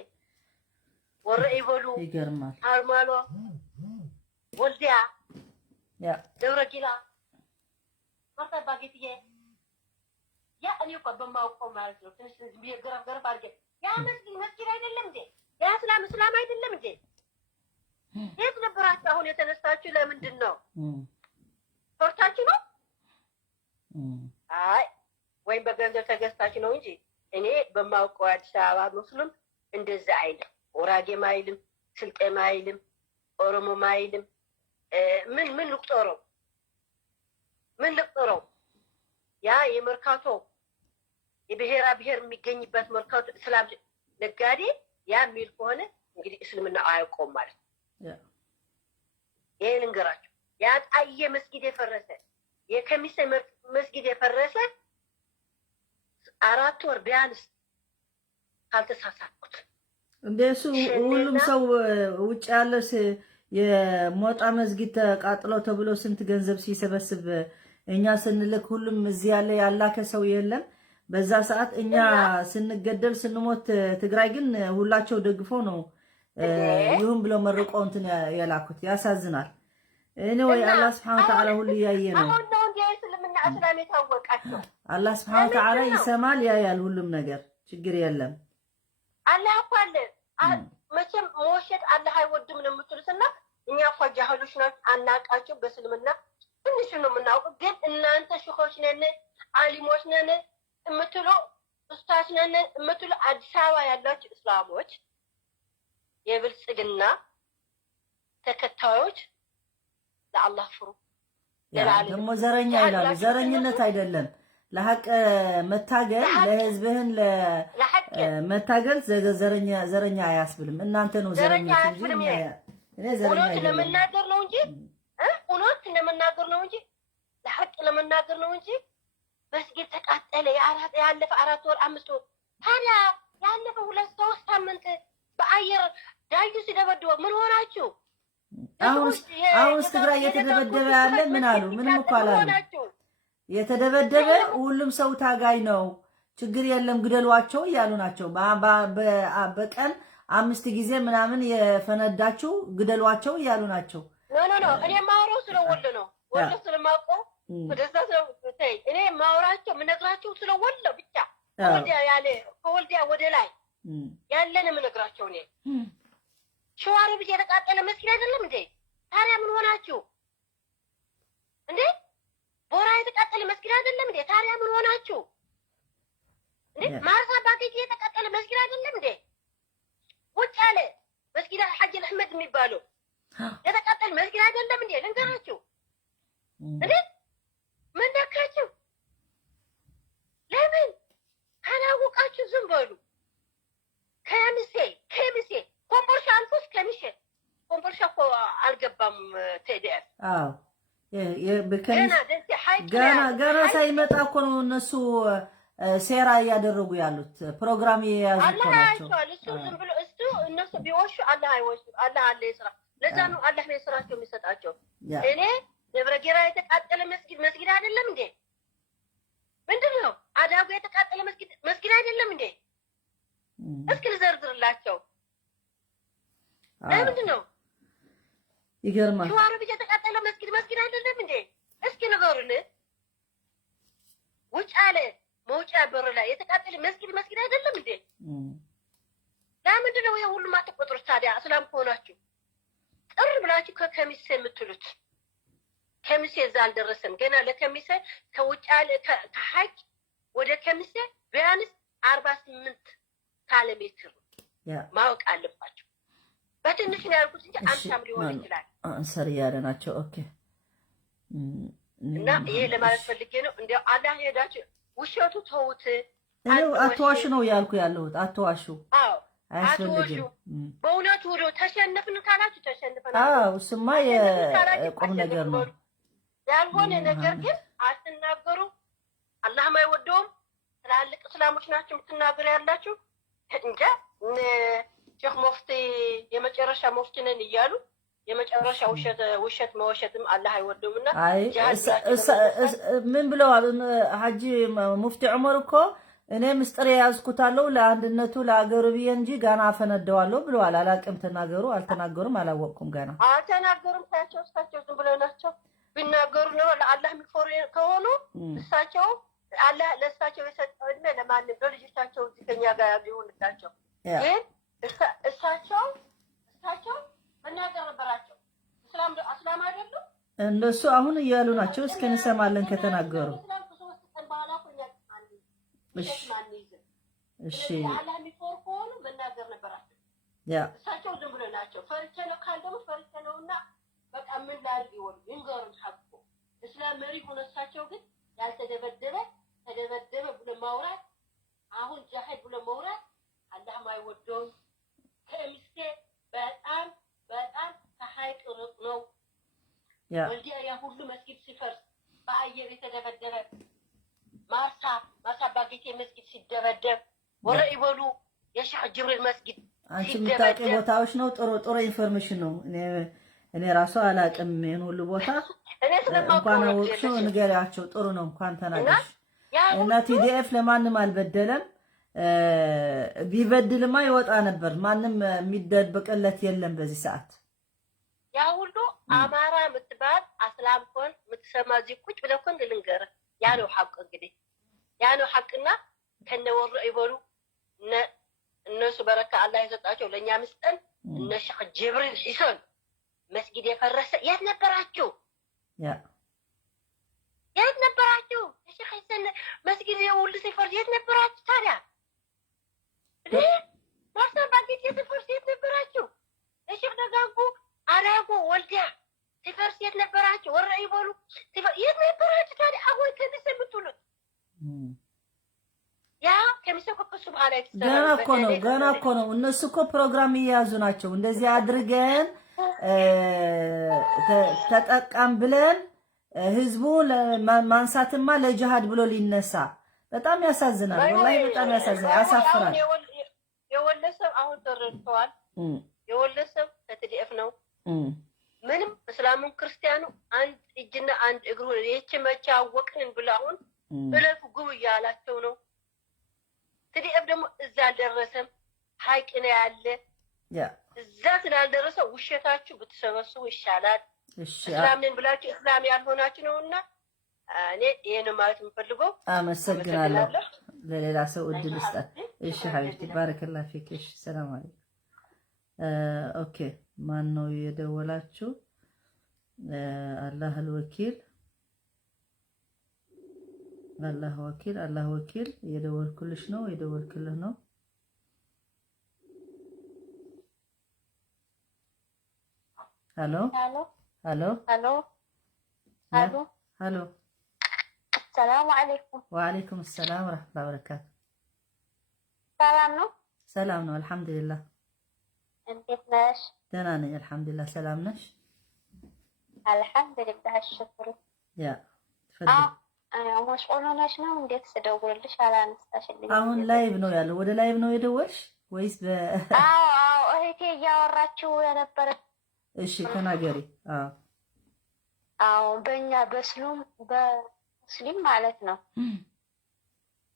ወራኢቦሉ ይገርማል አርማሎ ወልዲያ ደብረጊላ ባጌትዬ ያ እኔ እኮ በማውቀው ማለት ነው ትንሽ ገረፍ አድርጌ ያ መስጊድ አይደለም እንዴ ያ እስላም አይደለም እንዴ የት ነበራችሁ አሁን የተነሳችሁ ለምንድን ነው ፈርታችሁ ነው አይ ወይም በገንዘብ ተገዝታችሁ ነው እንጂ እኔ በማውቀው አዲስ አበባ ሙስሊም እንደዛ አይልም ወራጌም አይልም ስልጤም አይልም ኦሮሞም አይልም ምን ልቁጠረው ያ የመርካቶ የብሔራ ብሔር የሚገኝበት መልካው እስላም ነጋዴ ያ የሚል ከሆነ እንግዲህ እስልምና አያውቀውም ማለት ነው። ይሄን እንገራችሁ ያጣየ መስጊድ የፈረሰ የከሚሴ መስጊድ የፈረሰ 4 ወር ቢያንስ ካልተሳሳትኩት እንደሱ ሁሉም ሰው ውጭ ያለስ የሞጣ መስጊድ ተቃጥሎ ተብሎ ስንት ገንዘብ ሲሰበስብ እኛ ስንልክ ሁሉም እዚህ ያለ ያላከ ሰው የለም። በዛ ሰዓት እኛ ስንገደል ስንሞት ትግራይ ግን ሁላቸው ደግፈው ነው ይሁን ብሎ መርቀው እንትን ያላኩት። ያሳዝናል። እኔ ወይ አላህ Subhanahu Wa Ta'ala ሁሉ ያየ ነው። አሁን ነው እንዴ እስልምና እስላም የታወቃቸው? አላህ Subhanahu Wa Ta'ala ይሰማል ያያል ሁሉም ነገር ችግር የለም። አላህ እኮ አለ መቼም መወሸት አላህ አይወድም ነው የምትሉትና እኛ ፋጃህሎች ናችሁ አናቃቸው በእስልምና ትንሽ ነው የምናውቀው። ግን እናንተ ሸኾች ነን አሊሞች ነን የምትሉ ኡስታዝ ነን የምትሉ አዲስ አበባ ያላችሁ እስላሞች የብልጽግና ተከታዮች ለአላህ ፍሩ። ደግሞ ዘረኛ ይላሉ። ዘረኝነት አይደለም ለሐቅ መታገል ለህዝብህን ለመታገል ዘረኛ አያስብልም። እናንተ ነው ዘረኛ እንጂ እኔ ዘረኛ አይደለም። ለመናገር ነው እንጂ እውነት ለመናገር ነው እንጂ ለሐቅ ለመናገር ነው እንጂ መስጊድ ተቃጠለ ያለፈ 4 ወር 5 ወር ታዲያ ያለፈ 2-3 ሳምንት በአየር ዳዩ ሲደበድቡ ምን ሆናችሁ? አሁን ትግራይ እየተደበደበ ያለ ምን አሉ? ምንም እኮ አላሉ። የተደበደበ ሁሉም ሰው ታጋይ ነው ችግር የለም ግደሏቸው እያሉ ናቸው። በቀን 5 ጊዜ ምናምን የፈነዳችሁ ግደሏቸው እያሉ ናቸው። ኖ እኔ ማውራው ስለወል ነው ወል ስለማውቀው ወደዛ ሰው ተይ እኔ ማውራቸው ምነግራቸው ስለወል ብቻ ወልዲያ ያለ ከወልዲያ ወደ ላይ ያለን ምነግራቸው እኔ ሸዋሮ ብቻ የተቃጠለ መስጊድ አይደለም እንዴ? ታዲያ ምን ሆናችሁ እንዴ? ቦራ የተቃጠለ መስጊድ አይደለም እንዴ? ታዲያ ምን ሆናችሁ እንዴ? ማርሳ ባቂቂ የተቃጠለ መስጊድ አይደለም እንዴ? ውጭ ያለ መስጊድ ሐጅ አህመድ የሚባለው የተቃጠለ መስጊድ አይደለም እንዴ? ልንገራችሁ እንዴ ምን ነካችሁ? ለምን ካላወቃችሁ ዝም በሉ። ከሚሴ ኮምቦልቻ አልፎስ ከሚሴ ኮምቦልቻ እኮ አልገባም ቲዲኤፍ። አዎ ገና ሳይመጣ እኮ ነው እነሱ ሴራ እያደረጉ ያሉት ፕሮግራም የያዙ እኮ ናቸው። እሱ ዝም ብሎ እነሱ ቢወሹ አላህ አይወሹ አላህ አለ ይስራ። ለዛ ነው አላህ ነው ስራቸው የሚሰጣቸው። እኔ ደብረጌራ የተቃጠለ መስጊድ አይደለም እንዴ? ምንድነው አዳጉ የተቃጠለ መስጊድ አይደለም እንዴ? እስኪ ልዘርዝርላቸው። ለምንድን ነው ይገርማል። ሸዋሮ ብቻ የተቃጠለ መስጊድ አይደለም እንዴ? እስኪ ንገሩን። ውጭ አለ መውጫ በር ላይ የተቃጠለ መስጊድ አይደለም እንዴ? ለምንድን ነው ይሄ ሁሉ ማትቆጥሩት ታዲያ? እስላም ከሆናችሁ ጥር ብላችሁ ከከሚሴ የምትሉት ከሚሴ እዛ አልደረሰም ገና። ለከሚሴ ከውጭ አለ ከሐጅ ወደ ከሚሴ ቢያንስ 48 ካለ ሜትር ማወቅ አለባቸው። በትንሽ ነው ያልኩት እንጂ አንሳም ሊሆን ይችላል። አንሰር ያለ ናቸው። ኦኬ እና ይሄ ለማለት ፈልጌ ነው። እንዴው አላህ ሄዳችሁ ውሸቱ ተውት። አትዋሹ ነው ያልኩ ያለሁት። አትዋሹ። አዎ አትዋሹ። በእውነቱ ወዶ ተሸነፍን ካላችሁ ተሸንፈናል። አዎ እሱማ የቆም ነገር ነው። ያልሆነ ነገር ግን አትናገሩ። አላህም አይወደውም። ትላልቅ እስላሞች ናቸው የምትናገሩ ያላችሁ እንጃ ሼክ ሙፍቲ የመጨረሻ ሙፍቲ ነን እያሉ የመጨረሻ ውሸት መወሸትም አላህ አይወደውምና ምን ብለዋል ሐጂ ሙፍቲ ዑመር እኮ እኔ ምስጥር ያዝኩታለሁ ለአንድነቱ ለአገሩ ብዬ እንጂ ገና አፈነደዋለሁ ብለዋል። አላቅም ተናገሩ አልተናገሩም አላወቅኩም። ገና አልተናገሩም። እሳቸው ዝም ብለው ናቸው። ቢናገሩ ነው ለአላህ የሚፈሩ ከሆኑ እሳቸው አላህ ለእሳቸው የሰጠው እድሜ ለማንም ለልጆቻቸው ከኛ ጋር ሊሆንላቸው ግን እሳቸው መናገር ነበራቸው። እስላም አይደሉም እንደሱ አሁን እያሉ ናቸው። እስከ እንሰማለን ከተናገሩ። እሺ አላህ የሚፈሩ ከሆኑ መናገር ነበራቸው። እሳቸው ዝም ብለው ናቸው። ፈርቼ ነው ካልደሞ ፈርቼ ነውና በቃ ምን ላድርግ ይሆን ይንገሩን ሐቁ እስላም መሪ ሆነ። እሳቸው ግን ያልተደበደበ ተደበደበ ብሎ ማውራት አሁን ጃሂድ ብሎ መውራት አላህ ማይወደው ከሚስቴ በጣም በጣም ከሀይቅ ሩቅ ነው። ወልዲያ ያ ሁሉ መስጊድ ሲፈርስ በአየር የተደበደበ ማርሳ ባጌቴ መስጊድ ሲደበደብ ወረ ይበሉ የሻህ ጅብሪል መስጊድ አንቺ የምታውቂ ቦታዎች ነው። ጥሩ ኢንፎርሜሽን ነው። እኔ ራሱ አላውቅም ይሄን ሁሉ ቦታ። እንኳን አወቅሽው ንገሪያቸው። ጥሩ ነው። እንኳን ተናገርሽ። እና ቲዲኤፍ ለማንም አልበደለም። ቢበድልማ ይወጣ ነበር። ማንም የሚደብቅለት የለም በዚህ ሰዓት። ያ ሁሉ አማራ የምትባል አስላም ኮን የምትሰማ እዚህ ቁጭ ብለህ ኮን ልንገርህ፣ ያ ነው ሐቅ። እንግዲህ ያ ነው ሐቅና ከነወሩ ይበሉ እነሱ በረካ አላህ የሰጣቸው ለኛ ምስጠን እነ ሼህ ጅብሪል ሒሰን መስጊድ የፈረሰ የት ነበራችሁ? የት ነበራችሁ? ሼህ ሒሰን መስጊድ ሁሉ ሲፈርስ የት ነበራችሁ ታዲያ? ማርሳ ባጌት ሲፈርስ የት ነበራችሁ? ሼህ ደጋጉ አራጉ ወልዲያ ሲፈርስ የት ነበራችሁ? ወረ ይበሉ የት ነበራችሁ ታዲያ? አሁን ከነሰ ብትሉት ያ ከሚሰከከሱ በኋላ ገና እኮ ነው። እነሱ እኮ ፕሮግራም እየያዙ ናቸው። እንደዚህ አድርገን ተጠቃም ብለን ህዝቡ ማንሳትማ ለጂሃድ ብሎ ሊነሳ በጣም ያሳዝናል። ወላሂ በጣም ያሳዝናል፣ ያሳፍራል። የወለሰብ አሁን ተረድተዋል። የወለሰብ ከቲዲኤፍ ነው። ምንም እስላሙን ክርስቲያኑ አንድ እጅና አንድ እግሩ ይህች መቼ አወቅን ብለው አሁን እለቱ ግቡ እያላቸው ነው። ቲዲኤፍ ደግሞ እዛ አልደረሰም። ሀይቅ ነው ያለ። እዛ ስላልደረሰ ውሸታችሁ ብትሰበስቡ ይሻላል። እስላም ነን ብላችሁ እስላም ያልሆናችሁ ነውና እኔ ይሄን ማለት የምፈልገው። አመሰግናለሁ። ለሌላ ሰው እድል ስጣት። እሺ ሀቢብቲ ባረከላህ ፊክ። እሺ ሰላም አለይኩም። ኦኬ ማን ነው የደወላችሁ? አላህ አልወኪል አላህ ወኪል የደወልኩልሽ ነው የደወልኩልህ ነው። ሄሎ ሰላም አለይኩም። ወአለይኩም ሰላም ወራህመቱላሂ ወበረካቱ። ሰላም ነው አልሐምዱሊላህ። እንዴት ነሽ? ደህና ነኝ አልሐምዱሊላህ። ሰላም ነሽ? አልሐምዱሊላህ ሽኩር። ያ ተፈضل። መሽቆሎ ነሽ ነው? እንዴት ስደውልልሽ አላነሳሽልኝ? አሁን ላይቭ ነው ያለው። ወደ ላይቭ ነው የደወልሽ ወይስ አዎ እህቴ እያወራችሁ የነበረ። እሺ ተናገሪ። አዎ በእኛ በሙስሊም ማለት ነው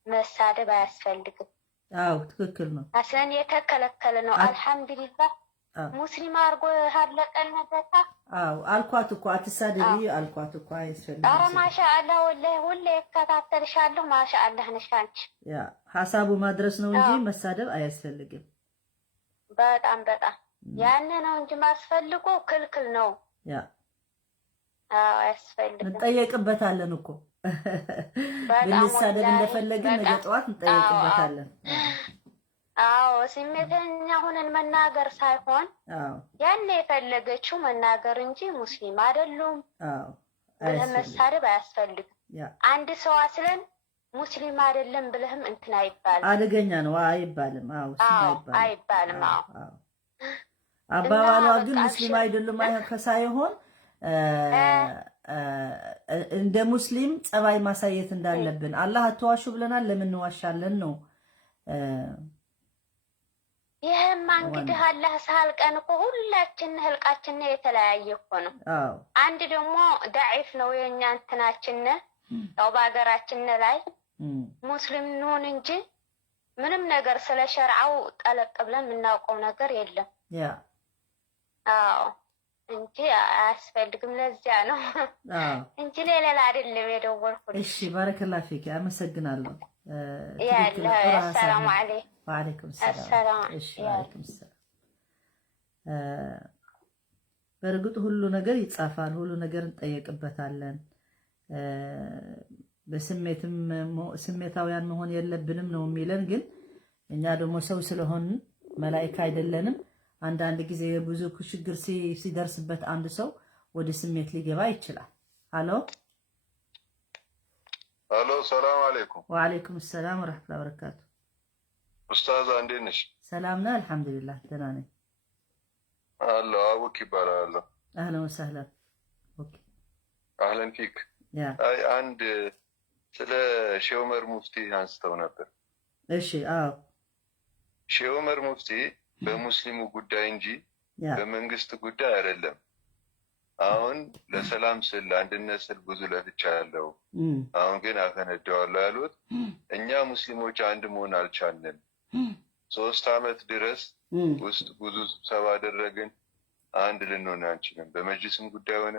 መሳደብ አያስፈልግም። አዎ ትክክል ነው። አስለን የተከለከለ ነው። አልሐምዱሊላህ ሙስሊም አርጎ ሀለቀን በቃ። አዎ አልኳት እኮ አትሳደቢ አልኳት እኮ አይስፈልግም። ኧረ ማሻአላህ ወላሂ ሁሌ እከታተልሻለሁ። ማሻአላህ ነሽ አንቺ። ያ ሐሳቡ ማድረስ ነው እንጂ መሳደብ አያስፈልግም። በጣም ያን ነው እንጂ ማስፈልጎ ክልክል ነው። ያ አዎ አያስፈልግም። እንጠየቅበታለን እኮ ብንሳደብ እንደፈለግን ነገ ጠዋት እንጠየቅበታለን። አዎ ስሜተኛ ሆነን መናገር ሳይሆን ያን የፈለገችው መናገር እንጂ ሙስሊም አይደሉም ብለህ መሳደብ አያስፈልግም። አንድ ሰው አስለን ሙስሊም አይደለም ብለህም እንትን አይባልም። አደገኛ ነው አይባልም። አይባልም። አባባሏ ግን ሙስሊም አይደሉም ሳይሆን እንደ ሙስሊም ጸባይ ማሳየት እንዳለብን አላህ አትዋሹ ብለናል። ለምን እንዋሻለን ነው። ይሄማ እንግዲህ አላህ ሳልቀን እኮ ሁላችን ህልቃችን የተለያየ እኮ ነው። አንድ ደግሞ ዳዒፍ ነው የኛ እንትናችን ያው በሀገራችን ላይ ሙስሊም ነን እንጂ ምንም ነገር ስለ ሸርዓው ጠለቅ ብለን የምናውቀው ነገር የለም። አዎ እንጂ አያስፈልግም። ለዚያ ነው እንጂ ሌላ አይደለም የደወልኩት። እሺ ባረከላህ ፊክ አመሰግናለሁ። ሰላም አለይኩም። ወአለይኩም ሰላም። እሺ ወአለይኩም ሰላም። በእርግጥ ሁሉ ነገር ይጻፋል፣ ሁሉ ነገር እንጠየቅበታለን። በስሜትም ስሜታውያን መሆን የለብንም ነው የሚለን። ግን እኛ ደግሞ ሰው ስለሆን መላእክት አይደለንም። አንዳንድ ጊዜ ብዙ ችግር ሲደርስበት አንድ ሰው ወደ ስሜት ሊገባ ይችላል። አሎ ሰላም አለይኩም። ወአለይኩም ሰላም ወራህመቱላሂ ወበረካቱ። ኡስታዝ እንዴት ነሽ? ሰላም ነህ? አልሐምዱሊላህ ደህና ነኝ። አለሁ። አቡክ ይባላለሁ። አህለን ወሰህለን። ኦኬ አህለን ፊክ። አይ አንድ ስለ ሼህ ዑመር ሙፍቲ አንስተው ነበር። እሺ አዎ፣ ሼህ ዑመር ሙፍቲ በሙስሊሙ ጉዳይ እንጂ በመንግስት ጉዳይ አይደለም። አሁን ለሰላም ስል ለአንድነት ስል ብዙ ለፍቻ ያለው አሁን ግን አፈነዳዋለሁ ያሉት እኛ ሙስሊሞች አንድ መሆን አልቻልንም። 3 ዓመት ድረስ ውስጥ ብዙ ስብሰባ አደረግን፣ አንድ ልንሆን አንችልም። በመጅልስም ጉዳይ ሆነ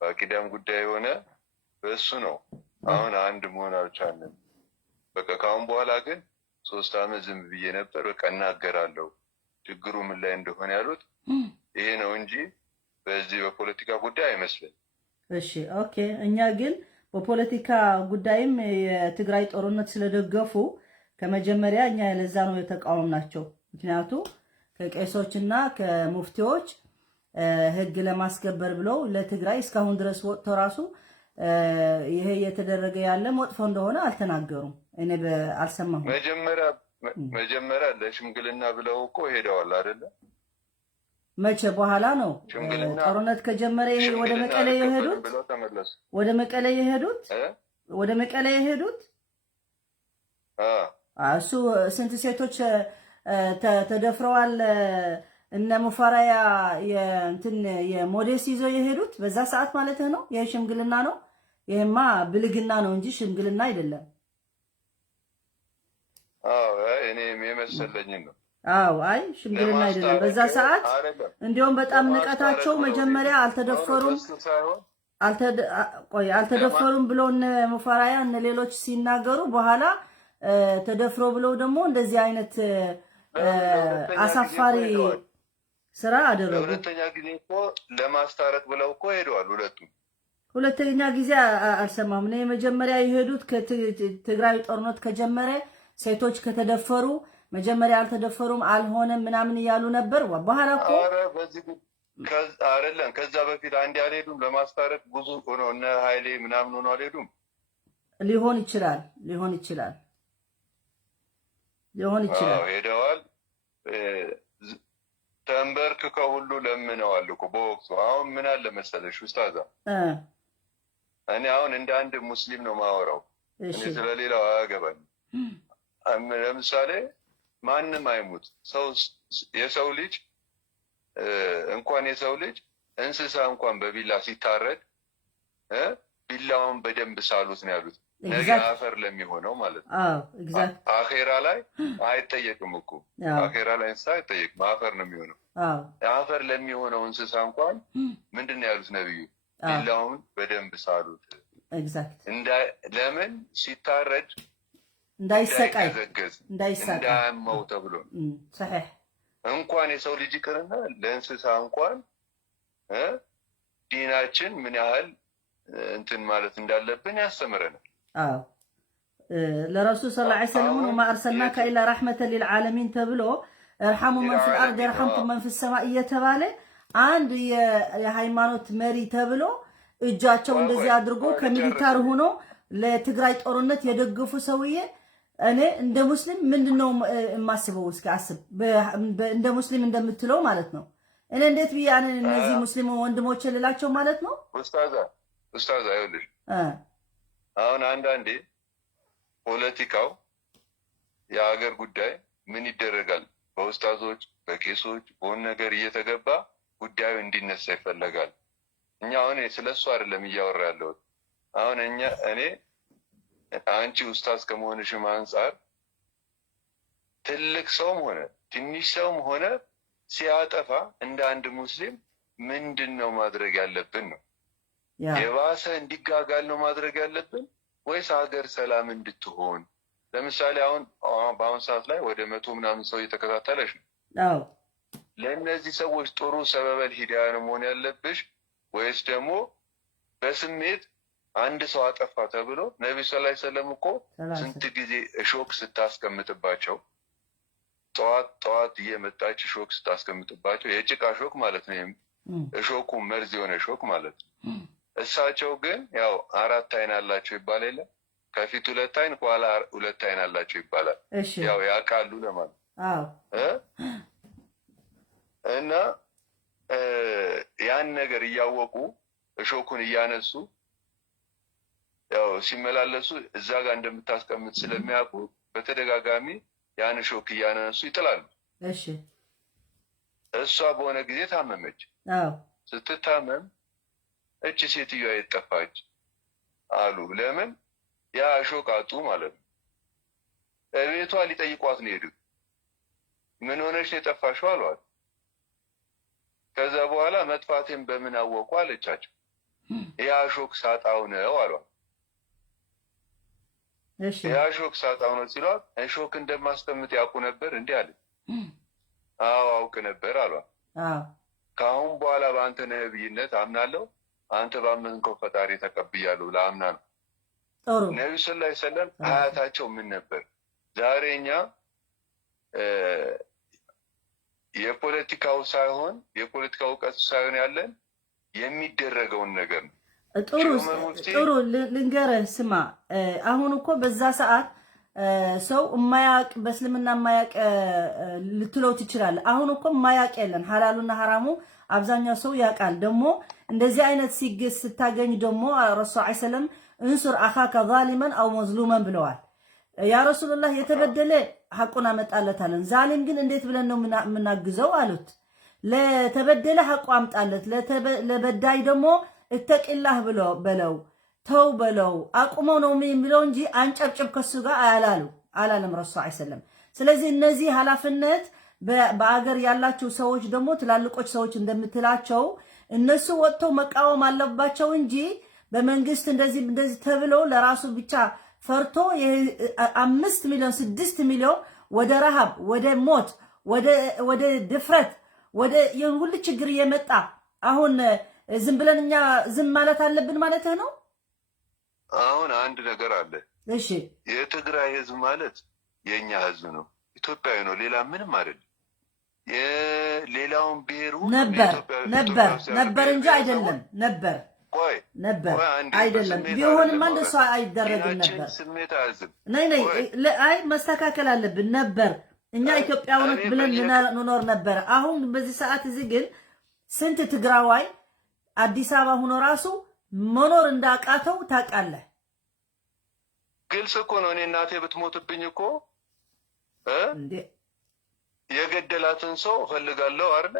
በአቂዳም ጉዳይ ሆነ በእሱ ነው። አሁን አንድ መሆን አልቻልንም። በቃ ካሁን በኋላ ግን 3 ዓመት ዝም ብዬ ነበር፣ በቃ እናገራለሁ ችግሩ ምን ላይ እንደሆነ ያሉት ይሄ ነው እንጂ በዚህ በፖለቲካ ጉዳይ አይመስልም። እሺ ኦኬ። እኛ ግን በፖለቲካ ጉዳይም የትግራይ ጦርነት ስለደገፉ ከመጀመሪያ እኛ ለዛ ነው የተቃወምናቸው። ምክንያቱ ከቄሶችና ከሙፍቲዎች ህግ ለማስከበር ብለው ለትግራይ እስካሁን ድረስ ወጥቶ ራሱ ይሄ እየተደረገ ያለ መጥፎ እንደሆነ አልተናገሩም። እኔ አልሰማሁም። መጀመሪያ ለሽምግልና ብለው እኮ ሄደዋል አይደለ? መቼ በኋላ ነው ጦርነት ከጀመረ ወደ መቀሌ የሄዱት? ወደ መቀሌ የሄዱት ወደ መቀሌ የሄዱት እሱ ስንት ሴቶች ተደፍረዋል። እነ ሙፈራያ የእንትን የሞዴስ ይዘው የሄዱት በዛ ሰዓት ማለት ነው። ይሄ ሽምግልና ነው። ይሄማ ብልግና ነው እንጂ ሽምግልና አይደለም። አዎ እኔ የመሰለኝ ነው። አው አይ ሽምግልና አይደለም። በዛ ሰዓት እንዲያውም በጣም ንቀታቸው መጀመሪያ አልተደፈሩም ብሎ እነ ሙፈራያ እነ ሌሎች ሲናገሩ በኋላ ተደፍሮ ብለው ደግሞ እንደዚህ አይነት አሳፋሪ ስራ አደረጉ። ሁለተኛ ጊዜ እኮ ለማስታረቅ ብለው እኮ ሄደዋል ሁለቱም። ሁለተኛ ጊዜ አልሰማም ነው። የመጀመሪያ የሄዱት ከትግራይ ጦርነት ከጀመረ ሴቶች ከተደፈሩ መጀመሪያ አልተደፈሩም አልሆነም ምናምን እያሉ ነበር። በኋላ እኮ አይደለም ከዛ በፊት አንድ ያልሄዱም ለማስታረቅ ብዙ ሆኖ እነ ኃይሌ ምናምን ሆኖ አልሄዱም። ሊሆን ይችላል ሄደዋል። ተንበርክከው ሁሉ ለምነዋል እኮ በወቅቱ። አሁን ምን አለ መሰለሽ ኡስታዛ፣ እኔ አሁን እንደ አንድ ሙስሊም ነው ማወራው። እኔ ስለሌላው አያገባኝ። ለምሳሌ ማንም አይሙት የሰው ልጅ እንኳን የሰው ልጅ እንስሳ እንኳን በቢላ ሲታረድ ቢላውን በደንብ ሳሉት ነው ያሉት። ነገ አፈር ለሚሆነው ማለት ነው። አኼራ ላይ አይጠየቅም እኮ አኼራ ላይ እንስሳ አይጠየቅም፣ አፈር ነው የሚሆነው። አፈር ለሚሆነው እንስሳ እንኳን ምንድን ነው ያሉት ነብዩ? ቢላውን በደንብ ሳሉት። ለምን ሲታረድ እንዳይሰቃይ እንዳያመው ተብሎ እንኳን የሰው ልጅ ይቅርና ለእንስሳ እንኳን ዲናችን ምን ያህል እንትን ማለት እንዳለብን ያስተምረናል። ለረሱል ሰለላሁ ዐለይሂ ወሰለም ወማ አርሰልናከ ኢላ ረሕመተን ሊልዓለሚን ተብሎ እርሐሙ መን ፊል አርድ የርሐምኩም መን ፊስ ሰማእ እየተባለ አንድ የሃይማኖት መሪ ተብሎ እጃቸው እንደዚህ አድርጎ ከሚሊታር ሆኖ ለትግራይ ጦርነት የደገፉ ሰውዬ እኔ እንደ ሙስሊም ምንድነው የማስበው? እስኪ አስብ። እንደ ሙስሊም እንደምትለው ማለት ነው። እኔ እንዴት ቢያን እነዚህ ሙስሊም ወንድሞቼ ልላቸው ማለት ነው? ኡስታዝ አይወልሽ አሁን አንዳንዴ ፖለቲካው የሀገር ጉዳይ ምን ይደረጋል፣ በኡስታዞች በቄሶች በሆነ ነገር እየተገባ ጉዳዩ እንዲነሳ ይፈለጋል። እኛ አሁን ስለሱ አይደለም እያወራ ያለሁት። አሁን እኔ አንቺ ኡስታዝ ከመሆንሽም አንጻር ትልቅ ሰውም ሆነ ትንሽ ሰውም ሆነ ሲያጠፋ እንደ አንድ ሙስሊም ምንድን ነው ማድረግ ያለብን ነው? የባሰ እንዲጋጋል ነው ማድረግ ያለብን ወይስ ሀገር ሰላም እንድትሆን? ለምሳሌ አሁን በአሁን ሰዓት ላይ ወደ 100 ምናምን ሰው እየተከታተለሽ ነው። ለእነዚህ ሰዎች ጥሩ ሰበበል ሂዳያ ነው መሆን ያለብሽ ወይስ ደግሞ በስሜት አንድ ሰው አጠፋ ተብሎ ነቢ ሰለላሁ ዐለይሂ ወሰለም እኮ ስንት ጊዜ እሾክ ስታስቀምጥባቸው ጠዋት እየመጣች እሾክ ስታስቀምጥባቸው የጭቃ እሾክ ማለት ነው። እሾኩ መርዝ የሆነ እሾክ ማለት ነው። እሳቸው ግን ያው 4 አይን አላቸው ይባል የለ ከፊት ሁለት አይን ከኋላ ሁለት አይን አላቸው ይባላል። ያው ያውቃሉ ለማለት እና ያን ነገር እያወቁ እሾኩን እያነሱ ያው ሲመላለሱ እዛ ጋር እንደምታስቀምጥ ስለሚያውቁ በተደጋጋሚ ያን እሾክ እያነሱ ይጥላሉ። እሷ በሆነ ጊዜ ታመመች። ስትታመም እቺ ሴትዮዋ የጠፋች አሉ። ለምን? ያ እሾክ አጡ ማለት ነው። እቤቷ ሊጠይቋት ነው ሄዱ። ምን ሆነሽ የጠፋሽው አሏት። ከዛ በኋላ መጥፋቴን በምን አወቁ አለቻቸው። ያ እሾክ ሳጣው ነው አሏት። ያ እሾክ ሳጣው ነው ሲሏት እሾክ እንደማስቀምጥ ያውቁ ነበር እንዴ አለ። አዎ አውቅ ነበር አሏት። ከአሁን በኋላ በአንተ ነብይነት አምናለሁ፣ አንተ ባመንከው ፈጣሪ ተቀብያለሁ ለአምና ነው። ነብዩ ሰለላሁ ዐለይሂ ወሰለም ሀያታቸው ምን ነበር? ዛሬ እኛ የፖለቲካው ሳይሆን የፖለቲካው እውቀቱ ሳይሆን ያለን የሚደረገውን ነገር ነው። ጥሩ ልንገርህ፣ ስማ አሁን እኮ በዛ ሰዓት ሰው የማያውቅ በእስልምና የማያውቅ ልትለው ትችላለህ። አሁን እኮ የማያውቅ የለን፣ ሐላሉና ሐራሙ አብዛኛው ሰው ያውቃል። ደግሞ እንደዚህ አይነት ሲግስ ስታገኝ ደግሞ ረሱል ዐለይሂ ሰላም እንሱር አኻከ ዛሊመን አው መዝሉመን ብለዋል። ያ ረሱላህ የተበደለ ሐቁን አመጣለታለን፣ ዛሊም ግን እንዴት ብለን ነው የምናግዘው አሉት። ለተበደለ ሐቁ አምጣለት፣ ለበዳይ ደግሞ እተቂላህ በለው ተው በለው አቁመው ነው የሚለው እንጂ አንጨብጭብ ከሱ ጋር አላለም ረሱል ዐለይሂ ሰላም። ስለዚህ እነዚህ ኃላፊነት በአገር ያላቸው ሰዎች ደግሞ ትላልቆች ሰዎች እንደምትላቸው እነሱ ወጥተው መቃወም አለባቸው እንጂ በመንግስት እንደዚህ ተብሎ ለራሱ ብቻ ፈርቶ 5 ሚሊዮን 6 ሚሊዮን ወደ ረሃብ፣ ወደ ሞት፣ ወደ ድፍረት፣ ወደ ሁሉ ችግር እየመጣ አሁን ዝም ብለን እኛ ዝም ማለት አለብን ማለት ነው። አሁን አንድ ነገር አለ። እሺ የትግራይ ህዝብ ማለት የኛ ህዝብ ነው፣ ኢትዮጵያዊ ነው፣ ሌላ ምንም አይደለም። የሌላውን ብሔር ነበር እንጂ አይደለም ነበር አይደለም። ቢሆንማ እንደሱ አይደረግም ነበር። አይ መስተካከል አለብን ነበር። እኛ ኢትዮጵያውያን ብለን እንኖር ነበር። አሁን በዚህ ሰዓት እዚህ ግን ስንት ትግራዋይ አዲስ አበባ ሆኖ ራሱ መኖር እንዳቃተው ታውቃለህ። ግልጽ እኮ ነው። እኔ እናቴ ብትሞትብኝ እኮ የገደላትን ሰው እፈልጋለሁ አይደለ?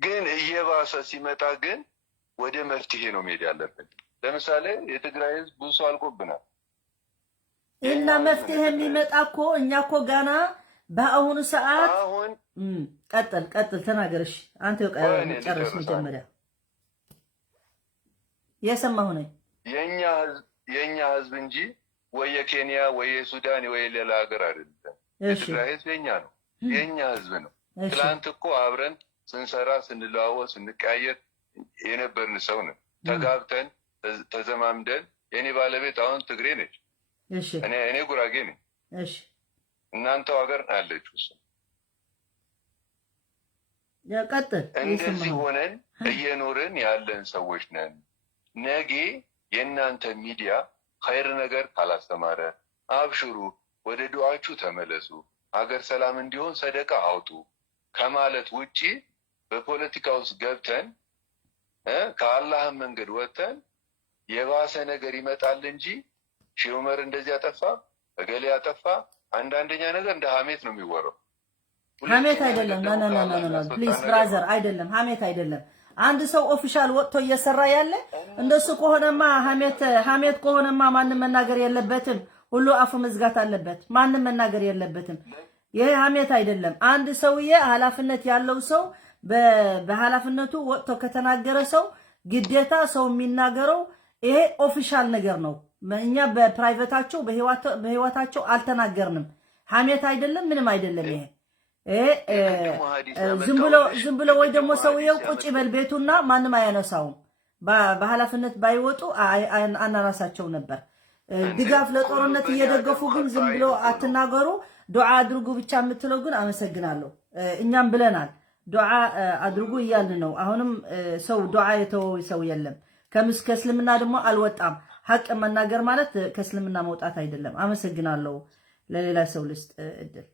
ግን እየባሰ ሲመጣ ግን ወደ መፍትሄ ነው መሄድ ያለብን። ለምሳሌ የትግራይ ህዝብ ብዙ ሰው አልቆብናል እና መፍትሄ የሚመጣ እኮ እኛ እኮ ጋና በአሁኑ ሰዓት አሁን ቀጥል ተናገርሽ አንተ ጨርስ መጀመሪያ የሰማሁ ነኝ። የኛ ህዝብ እንጂ ወይ የኬንያ ወይ የሱዳን ወይ ሌላ ሀገር አይደለም። የትግራይ ህዝብ የኛ ነው፣ የኛ ህዝብ ነው። ትላንት እኮ አብረን ስንሰራ ስንለዋወጥ ስንቀያየር የነበርን ሰው ነን። ተጋብተን ተዘማምደን የኔ ባለቤት አሁን ትግሬ ነች፣ እኔ ጉራጌ ነኝ። እናንተው ሀገር አለች ውስጥ እንደዚህ ሆነን እየኖርን ያለን ሰዎች ነን። ነገ የእናንተ ሚዲያ ኸይር ነገር ካላስተማረ አብሽሩ፣ ወደ ዱዓችሁ ተመለሱ፣ ሀገር ሰላም እንዲሆን ሰደቃ አውጡ ከማለት ውጪ በፖለቲካ ውስጥ ገብተን ከአላህም መንገድ ወጥተን የባሰ ነገር ይመጣል እንጂ ሼህ ዑመር እንደዚህ ያጠፋ እገሌ ያጠፋ አንዳንደኛ ነገር እንደ ሀሜት ነው የሚወራው። ሀሜት አይደለም። ኖ ፕሊዝ ብራዘር፣ አይደለም ሀሜት አይደለም። አንድ ሰው ኦፊሻል ወጥቶ እየሰራ ያለ እንደሱ ከሆነማ ሀሜት ከሆነማ ማንም መናገር የለበትም። ሁሉ አፉ መዝጋት አለበት። ማንም መናገር የለበትም። ይሄ ሀሜት አይደለም። አንድ ሰውዬ ኃላፊነት ያለው ሰው በኃላፊነቱ ወጥቶ ከተናገረ ሰው ግዴታ ሰው የሚናገረው ይሄ ኦፊሻል ነገር ነው። እኛ በፕራይቬታቸው በህይወታቸው አልተናገርንም። ሀሜት አይደለም፣ ምንም አይደለም። ዝም ብሎ ወይ ደግሞ ሰውየው ቁጭ በል ቤቱና ማንም አያነሳውም። በኃላፊነት ባይወጡ አናናሳቸው ነበር። ድጋፍ ለጦርነት እየደገፉ ግን ዝም ብሎ አትናገሩ፣ ዱዓ አድርጉ ብቻ የምትለው ግን አመሰግናለሁ። እኛም ብለናል ዱዓ አድርጉ እያልን ነው። አሁንም ሰው ዱዓ የተወው ሰው የለም። ከእስልምና ደግሞ አልወጣም። ሐቅ መናገር ማለት ከእስልምና መውጣት አይደለም። አመሰግናለሁ። ለሌላ ሰው ልስጥ እድል።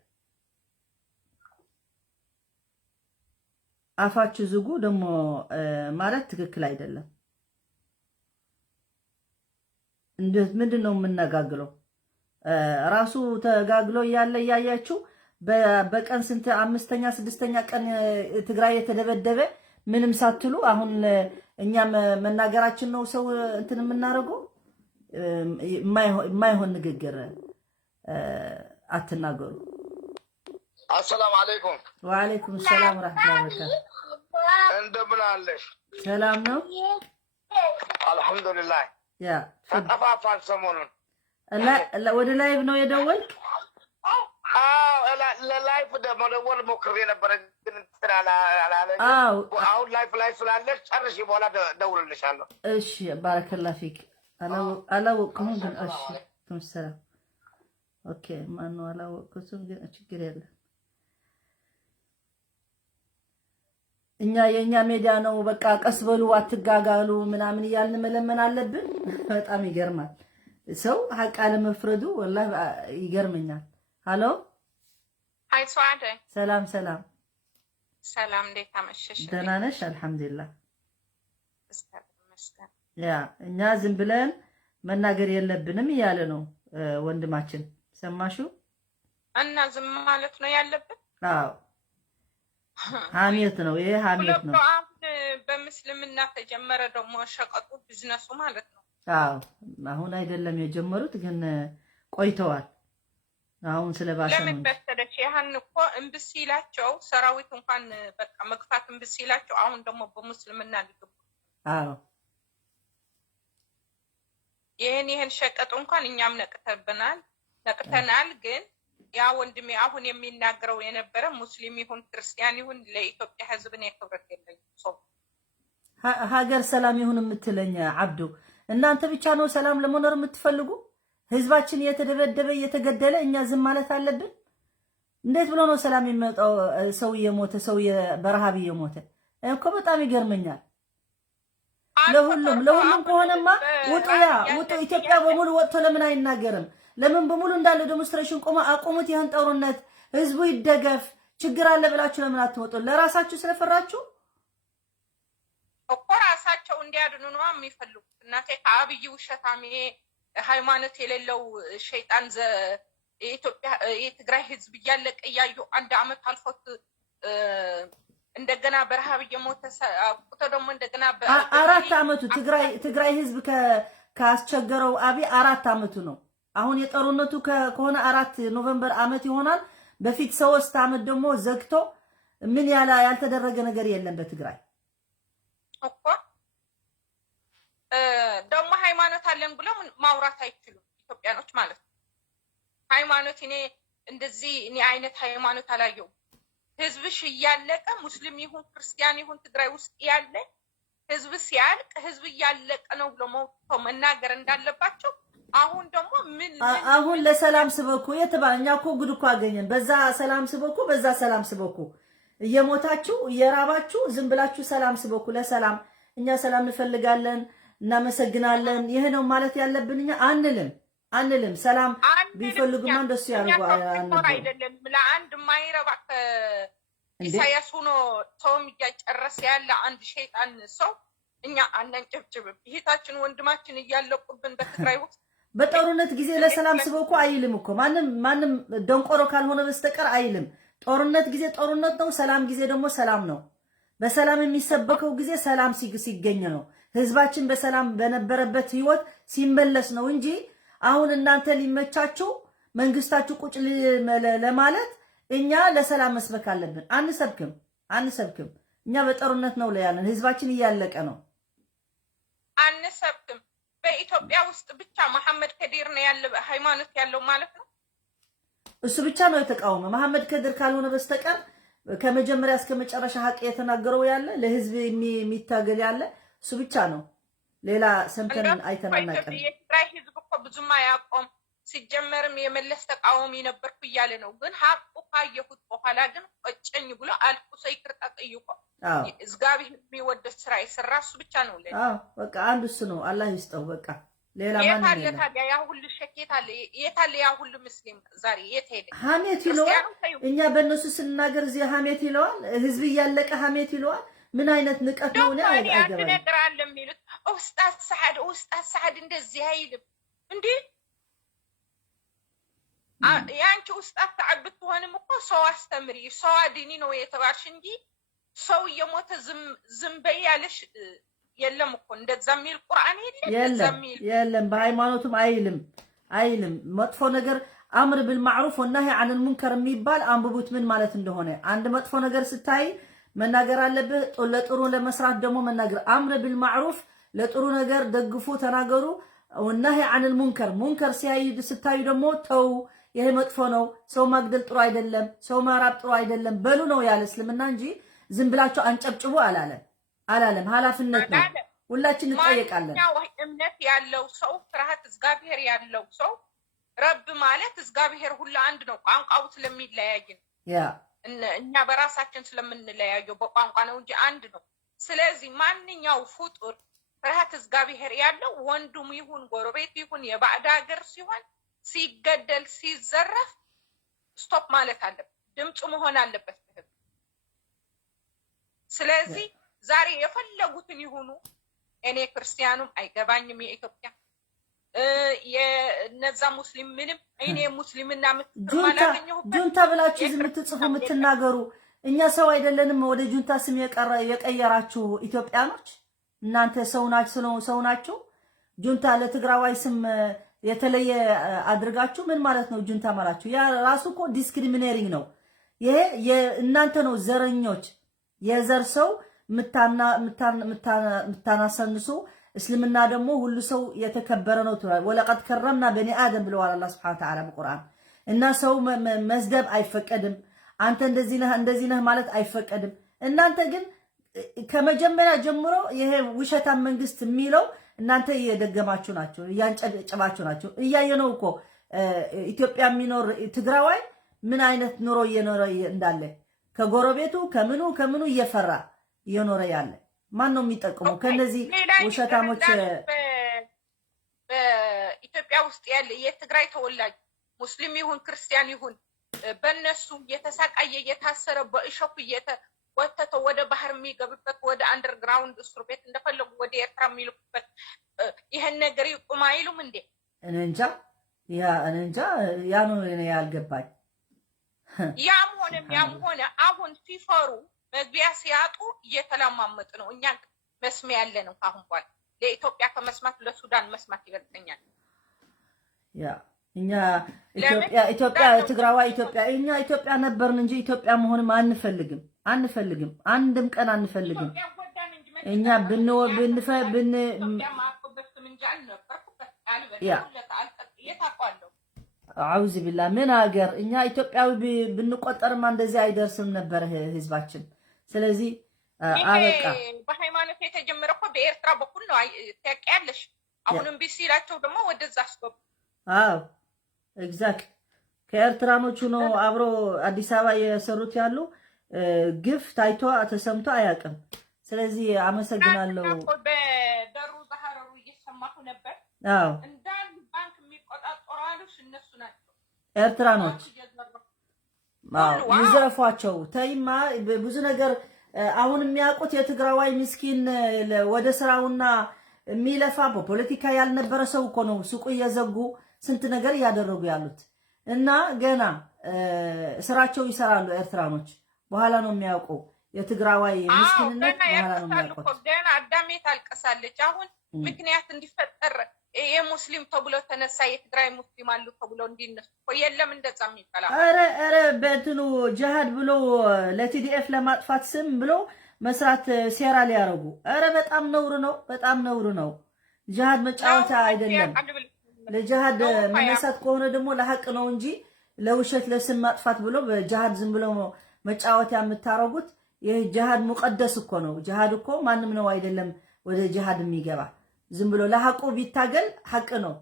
አፋችሁ ዝጉ ደግሞ ማለት ትክክል አይደለም። ምንድነው የምነጋግለው? ራሱ ተጋግሎ ያለ ያያችሁ በቀን ስንት አምስተኛ ስድስተኛ ቀን ትግራይ የተደበደበ ምንም ሳትሉ አሁን እኛ መናገራችን ነው ሰው እንትን የምናደርገው። የማይሆን ንግግር አትናገሩ። አሰላሙ አለይኩም። ወአለይኩም ሰላም ወራህመቱላሂ ወበረካቱ። እንደምን አለሽ? ሰላም ነው አልሐምዱሊላህ። ያ ተጠፋፋን ሰሞኑን። ወደ ላይቭ ነው የደወልክ? ለላይፍ ደግሞ ደወል ሞክሬ ነበረ ግን እንትን አላለኝ። አሁን ላይፍ ስላለሽ ጨርሼ በኋላ ደውልልሻለሁ። እሺ ባረከላህ ፊክ። አላወቅኩም ግን እሺ ሰላም። ኦኬ ማነው አላወቅኩትም ግን ችግር የለም። የኛ ሜዲያ ነው በቃ ቀስ በሉ አትጋጋሉ ምናምን እያልን መለመን አለብን። በጣም ይገርማል። ሰው ሐቅ አለመፍረዱ ወላሂ ይገርመኛል። ሃሎ ሃይ ሷደ ሰላም ሰላም፣ እንዴት አመሸሽ? ደህና ነሽ? አልሐምዱሊላህ። እስከ ያ እኛ ዝም ብለን መናገር የለብንም እያለ ነው ወንድማችን። ሰማሹ? እና ዝም ማለት ነው ያለብን? አዎ ሐሜት ነው ይሄ፣ ሐሜት ነው። በምስልምና ተጀመረ ደግሞ ሸቀጡ ቢዝነሱ ማለት ነው። አዎ አሁን አይደለም የጀመሩት ግን ቆይተዋል። አሁን ስለባሰ ነው። ለምን በስተደች ያህን እኮ እምብስ ይላቸው ሰራዊት እንኳን በቃ መግፋት እምብስ ይላቸው። አሁን ደግሞ በሙስልምና ልግቡ። አዎ ይሄን ሸቀጡ እንኳን እኛም ነቅተናል። ግን ያ ወንድሜ አሁን የሚናገረው የነበረ ሙስሊም ይሁን ክርስቲያን ይሁን ለኢትዮጵያ ሕዝብ ነው ክብረት የለኝም። ሀገር ሰላም ይሁን የምትለኝ አብዱ፣ እናንተ ብቻ ነው ሰላም ለመኖር የምትፈልጉ? ህዝባችን እየተደበደበ እየተገደለ እኛ ዝም ማለት አለብን? እንዴት ብሎ ነው ሰላም የሚመጣው? ሰው እየሞተ ሰው በረሃብ እየሞተ እኮ በጣም ይገርመኛል። ለሁሉም ከሆነማ ውጡ። ኢትዮጵያ በሙሉ ወጥቶ ለምን አይናገርም? ለምን በሙሉ እንዳለ ዴሞንስትሬሽን አቁሙት። ይሄን ጦርነት ህዝቡ ይደገፍ። ችግር አለ ብላችሁ ለምን አትወጡ? ለራሳችሁ ስለፈራችሁ እኮ ራሳቸው እንዲያድኑ ነው የሚፈልጉት። እናቴ ከአብይ ውሸታም ሃይማኖት የሌለው ሸይጣን የኢትዮጵያ የትግራይ ህዝብ እያለቀ እያዩ 1 አመት አልፎት እንደገና በረሃብ እየሞተ ቁቶ ደግሞ እንደገና 4 አመቱ ትግራይ ህዝብ ካስቸገረው አብይ 4 አመቱ ነው። አሁን የጦርነቱ ከሆነ 4 ኖቬምበር አመት ይሆናል። በፊት 3 አመት ደግሞ ዘግቶ ምን ያልተደረገ ነገር የለም በትግራይ እኮ። ደግሞ ሃይማኖት አለን ብለው ማውራት አይችሉም ኢትዮጵያኖች ማለት ነው። ሃይማኖት እኔ አይነት ሃይማኖት አላየው። ህዝብሽ እያለቀ ሙስሊም ይሁን ክርስቲያን ይሁን ትግራይ ውስጥ ያለ ህዝብ ሲያልቅ ህዝብ እያለቀ ነው ብሎ መናገር እንዳለባቸው። አሁን ደግሞ አሁን ለሰላም ስበኩ የተባለኛ እኮ ጉድ እኮ አገኘን። በዛ ሰላም ስበኩ እየሞታችሁ እየራባችሁ ዝም ብላችሁ ሰላም ስበኩ። ለሰላም እኛ ሰላም እንፈልጋለን፣ እናመሰግናለን። ይሄ ነው ማለት ያለብን። እኛ አንልም። ሰላም ቢፈልጉማ እንደሱ ያርጉ። አይደለም ለአንድ ማይረባ ኢሳያስ ሆኖ ሰውም እያጨረሰ ያለ አንድ ሸይጣን ሰው እኛ አናንጨብጭብም። ይሄታችን ወንድማችን እያለቁብን በትግራይ ውስጥ በጦርነት ጊዜ ለሰላም ስበኩ አይልም እኮ ማንም ደንቆሮ ካልሆነ በስተቀር አይልም። ጦርነት ጊዜ ጦርነት ነው፣ ሰላም ጊዜ ደግሞ ሰላም ነው። በሰላም የሚሰበከው ጊዜ ሰላም ሲገኝ ነው። ህዝባችን በሰላም በነበረበት ህይወት ሲመለስ ነው እንጂ አሁን እናንተ ሊመቻችሁ መንግስታችሁ ቁጭ ለማለት እኛ ለሰላም መስበክ አለብን። አንሰብክም። እኛ በጦርነት ነው ያለን፣ ህዝባችን እያለቀ ነው። አንሰብክም። በኢትዮጵያ ውስጥ ብቻ መሐመድ ከዲር ነው ያለ ሃይማኖት ያለው ማለት ነው። እሱ ብቻ ነው የተቃወመ መሐመድ ከዲር ካልሆነ በስተቀር ከመጀመሪያ እስከ መጨረሻ ሀቅ የተናገረው ያለ ለህዝብ የሚታገል ያለ እሱ ብቻ ነው። ሌላ ሰምተን አይተናናቀም። የትግራይ ህዝብ እኮ ብዙም አያውቀውም። ሲጀመርም የመለስ ተቃዋሚ ነበርኩ እያለ ነው። ግን ሀቁ ካየሁት በኋላ ግን ቆጨኝ ብሎ አልቅሶ ይቅርታ ጠይቆ እግዚአብሔር የሚወደድ ስራ የሰራ እሱ ብቻ ነው። በቃ አንዱ እሱ ነው። አላህ ይስጠው። በቃ ሌላ ማን ነው? የታለ ያ ሁሉ ሸኬት አለ? የታለ ያ ሁሉ ሙስሊም ዛሬ የት ሄደ? ሐሜት ይለዋል። እኛ በእነሱ ስናገር እዚህ ሐሜት ይለዋል። ህዝብ እያለቀ ሐሜት ይለዋል። ምን አይነት ንቀት ነው? ነው አንድ ነገር አለ የሚሉት ኡስታዝ ሰዓድ እንደዚህ አይልም እንዴ? ያንቺ ኡስታዝ ሰዓድ ብትሆንም እኮ ሰው አስተምሪ፣ ሰው አድኒ ነው የተባልሽ እንጂ ሰው እየሞተ ዝም በይ ያለሽ የለም እኮ። እንደዛ የሚል ቁርአን የለም። በሃይማኖቱም አይልም መጥፎ ነገር አምር بالمعروف والنهي عن المنكر የሚባል አንብቡት ምን ማለት እንደሆነ። አንድ መጥፎ ነገር ስታይ መናገር አለብህ፣ ለጥሩ ለመስራት ደግሞ መናገር። አምር بالمعروف ለጥሩ ነገር ደግፉ ተናገሩ። والنهي عن المنكر ሙንከር ስታዩ ደግሞ ተው፣ ይሄ መጥፎ ነው፣ ሰው ማግደል ጥሩ አይደለም፣ ሰው ማራብ ጥሩ አይደለም በሉ ነው ያለ እስልምና እንጂ ዝም ብላችሁ አንጨብጭቡ አላለም። ኃላፊነት ነው። ሁላችን እንጠየቃለን። እምነት ያለው ሰው ፍርሃት እግዚአብሔር ያለው ሰው ረብ ማለት እግዚአብሔር ሁሉ አንድ ነው። ቋንቋው ስለሚለያይ እኛ በራሳችን ስለምንለያየው በቋንቋ ነው እንጂ አንድ ነው። ስለዚህ ማንኛው ፍጡር ፍርሃት እግዚአብሔር ያለው ወንዱም ይሁን ጎረቤት ይሁን የባዕድ ሀገር ሲሆን ሲገደል ሲዘረፍ ስቶፕ ማለት አለበት፣ ድምጽ መሆን አለበት። ስለዚህ ዛሬ የፈለጉትን ይሁኑ፣ እኔ ክርስቲያኑም አይገባኝም። የኢትዮጵያ የነዛ ሙስሊም ምንም እኔ ሙስሊምና ጁንታ ብላችሁ የምትጽፉ የምትናገሩ እኛ ሰው አይደለንም። ወደ ጁንታ ስም የቀየራችሁ ኢትዮጵያኖች እናንተ ሰው ናችሁ። ጁንታ ለትግራዋይ ስም የተለየ አድርጋችሁ ምን ማለት ነው? ጁንታ ማላችሁ ያ ራሱ እኮ ዲስክሪሚኔቲንግ ነው። ይሄ የእናንተ ነው። ዘረኞች የዘር ሰው ምታናሰንሱ እስልምና ደግሞ ሁሉ ሰው የተከበረ ነው ተባለ። ወለቀድ ከረምና በኒ አደም ብለዋል አላህ Subhanahu Wa Ta'ala በቁርአን። እና ሰው መስደብ አይፈቀድም። አንተ እንደዚህ ነህ ማለት አይፈቀድም። እናንተ ግን ከመጀመሪያ ጀምሮ ይሄ ውሸታም መንግስት የሚለው እናንተ እየደገማችሁ ናቸው፣ እያንጨባችሁ ናቸው። እያየነው እኮ ኢትዮጵያ የሚኖር ትግራዋይ ምን አይነት ኑሮ እየኖረ እንዳለ ከጎረቤቱ ከምኑ እየፈራ እየኖረ ያለ ማን ነው የሚጠቅመው? ከነዚህ ውሸታሞች በኢትዮጵያ ውስጥ ያለ የትግራይ ተወላጅ ሙስሊም ይሁን ክርስቲያን ይሁን በእነሱ የተሳቃየ የታሰረ በእሾክ ወተተ ወደ ባህር የሚገቡበት ወደ አንደርግራውንድ እስር ቤት እንደፈለጉ ወደ ኤርትራ የሚልኩበት ይሄን ነገር ይቁም አይሉም እንዴ? እንጃ ያ ነው ያልገባኝ። ያም ሆነ አሁን ሲፈሩ መግቢያ ሲያጡ እየተለማመጡ ነው። እኛ መስሚያ ያለን ነው። አሁን በኋላ ለኢትዮጵያ ከመስማት ለሱዳን መስማት ይበልጠኛል። እኛ ኢትዮጵያ ትግራዋይ እኛ ኢትዮጵያ ነበርን እንጂ ኢትዮጵያ መሆንም አንፈልግም። አንድም ቀን አንፈልግም። እኛ አውዝ ቢላ ምን ሀገር እኛ ኢትዮጵያዊ ብንቆጠርማ እንደዚህ አይደርስም ነበር ህዝባችን። ስለዚህ አበቃ። በሃይማኖት የተጀመረ እኮ በኤርትራ በኩል ነው ታውቂያለሽ። አሁንም ቢሲላቸው ደግሞ ወደዛ አስገቡ። ኤግዛክት ከኤርትራኖቹ ነው አብሮ አዲስ አበባ የሰሩት ያሉ ግፍ ታይቶ ተሰምቶ አያውቅም። ስለዚህ አመሰግናለሁ። በደሩ ዛሃሩ እየሰማሁ ነበር። እንዳል ባንክ የሚቆጣጠሩ አሉሽ እነሱ ናቸው ኤርትራኖች። ይዘረፏቸው። ተይማ ብዙ ነገር አሁን የሚያውቁት የትግራዋይ ምስኪን ወደ ስራውና የሚለፋ በፖለቲካ ያልነበረ ሰው እኮ ነው ሱቁ እየዘጉ ስንት ነገር እያደረጉ ያሉት እና ገና ስራቸው ይሰራሉ ኤርትራኖች። በኋላ ነው የሚያውቁ የትግራዋይ ምስኪንነት በኋላ ነው የሚያውቁት። ገና አዳሜ ታልቀሳለች። አሁን ምክንያት እንዲፈጠር የሙስሊም ተብሎ ተነሳ የትግራይ ሙስሊም አሉ ተብሎ እንዲነሱ የለም እንደዛ የሚባል ኧረ በእንትኑ ጂሃድ ብሎ ለቲዲኤፍ ለማጥፋት ስም ብሎ መስራት ሴራ ሊያረጉ በጣም ነውር ነው። ጂሃድ መጫወቻ አይደለም። ለጂሃድ መነሳት ከሆነ ደግሞ ለሐቅ ነው እንጂ ለውሸት ለስም ማጥፋት ብሎ በጂሃድ ዝም ብሎ መጫወቻ የምታረጉት ይሄ ጂሃድ ሙቀደስ እኮ ነው። ጂሃድ እኮ ማንም ነው አይደለም ወደ ጂሃድ የሚገባ ዝም ብሎ ለሐቁ ቢታገል ሐቅ ነው።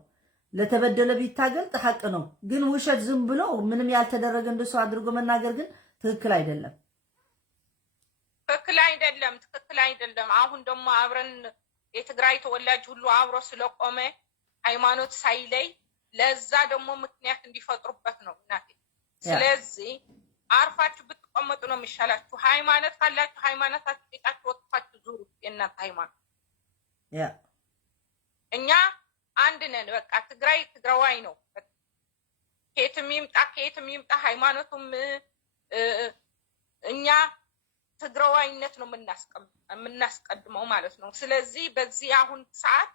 ለተበደለ ቢታገል ሐቅ ነው። ግን ውሸት ዝም ብሎ ምንም ያልተደረገ እንደሱ አድርጎ መናገር ግን ትክክል አይደለም። ትክክል አይደለም። አሁን ደግሞ አብረን የትግራይ ተወላጅ ሁሉ አብሮ ስለቆመ ሃይማኖት ሳይለይ ለዛ ደግሞ ምክንያት እንዲፈጥሩበት ነው እናቴ። ስለዚህ አርፋችሁ ብትቀመጡ ነው የሚሻላችሁ። ሃይማኖት ካላችሁ ሃይማኖታችሁ ጤጣችሁ ወጥፋችሁ ዙሩ። የእናንተ ሃይማኖት እኛ አንድ ነን። በቃ ትግራይ ትግራዋይ ነው። ከየትም ይምጣ ሃይማኖቱም እኛ ትግራዋይነት ነው የምናስቀድመው ማለት ነው። ስለዚህ በዚህ አሁን ሰዓት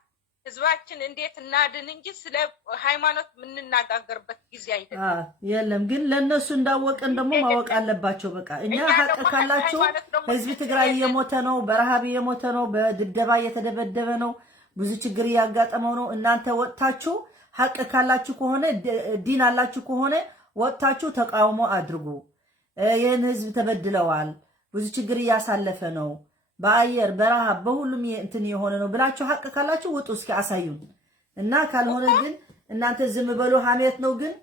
ህዝባችን እንዴት እናድን እንጂ ስለ ሃይማኖት የምንነጋገርበት ጊዜ አይደለም። የለም ግን ለነሱ እንዳወቀን ደግሞ ማወቅ አለባቸው። በቃ እኛ ሀቅ ካላችሁ ህዝብ ትግራይ እየሞተ ነው፣ በረሃብ እየሞተ ነው፣ በድብደባ እየተደበደበ ነው፣ ብዙ ችግር እያጋጠመው ነው። እናንተ ወጥታችሁ ሀቅ ካላችሁ ከሆነ ዲን አላችሁ ከሆነ ወጥታችሁ ተቃውሞ አድርጉ። ይህን ህዝብ ተበድለዋል፣ ብዙ ችግር እያሳለፈ ነው፣ በአየር በረሃብ በሁሉም እንትን የሆነ ነው ብላችሁ ሀቅ ካላችሁ ውጡ፣ እስኪ አሳዩን። እና ካልሆነ ግን እናንተ ዝም በሉ። ሀሜት ነው ግን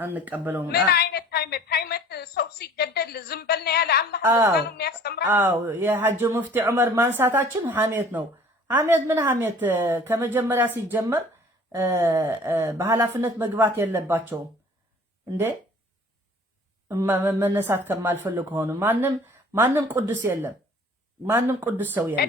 አንቀበለውም። ምን አይነት ሃይመት ሰው ሲገደል ዝም በል ነው ያለ አላህ ነው የሚያስተምረው። አዎ የሐጂ ሙፍቲ ዑመር ማንሳታችን ሀሜት ነው። ሀሜት ምን ሀሜት? ከመጀመሪያ ሲጀመር በኃላፊነት መግባት የለባቸውም እንዴ? መነሳት ከማልፈልግ ሆነ ማንም ቅዱስ የለም፣ ማንም ቅዱስ ሰው የለም።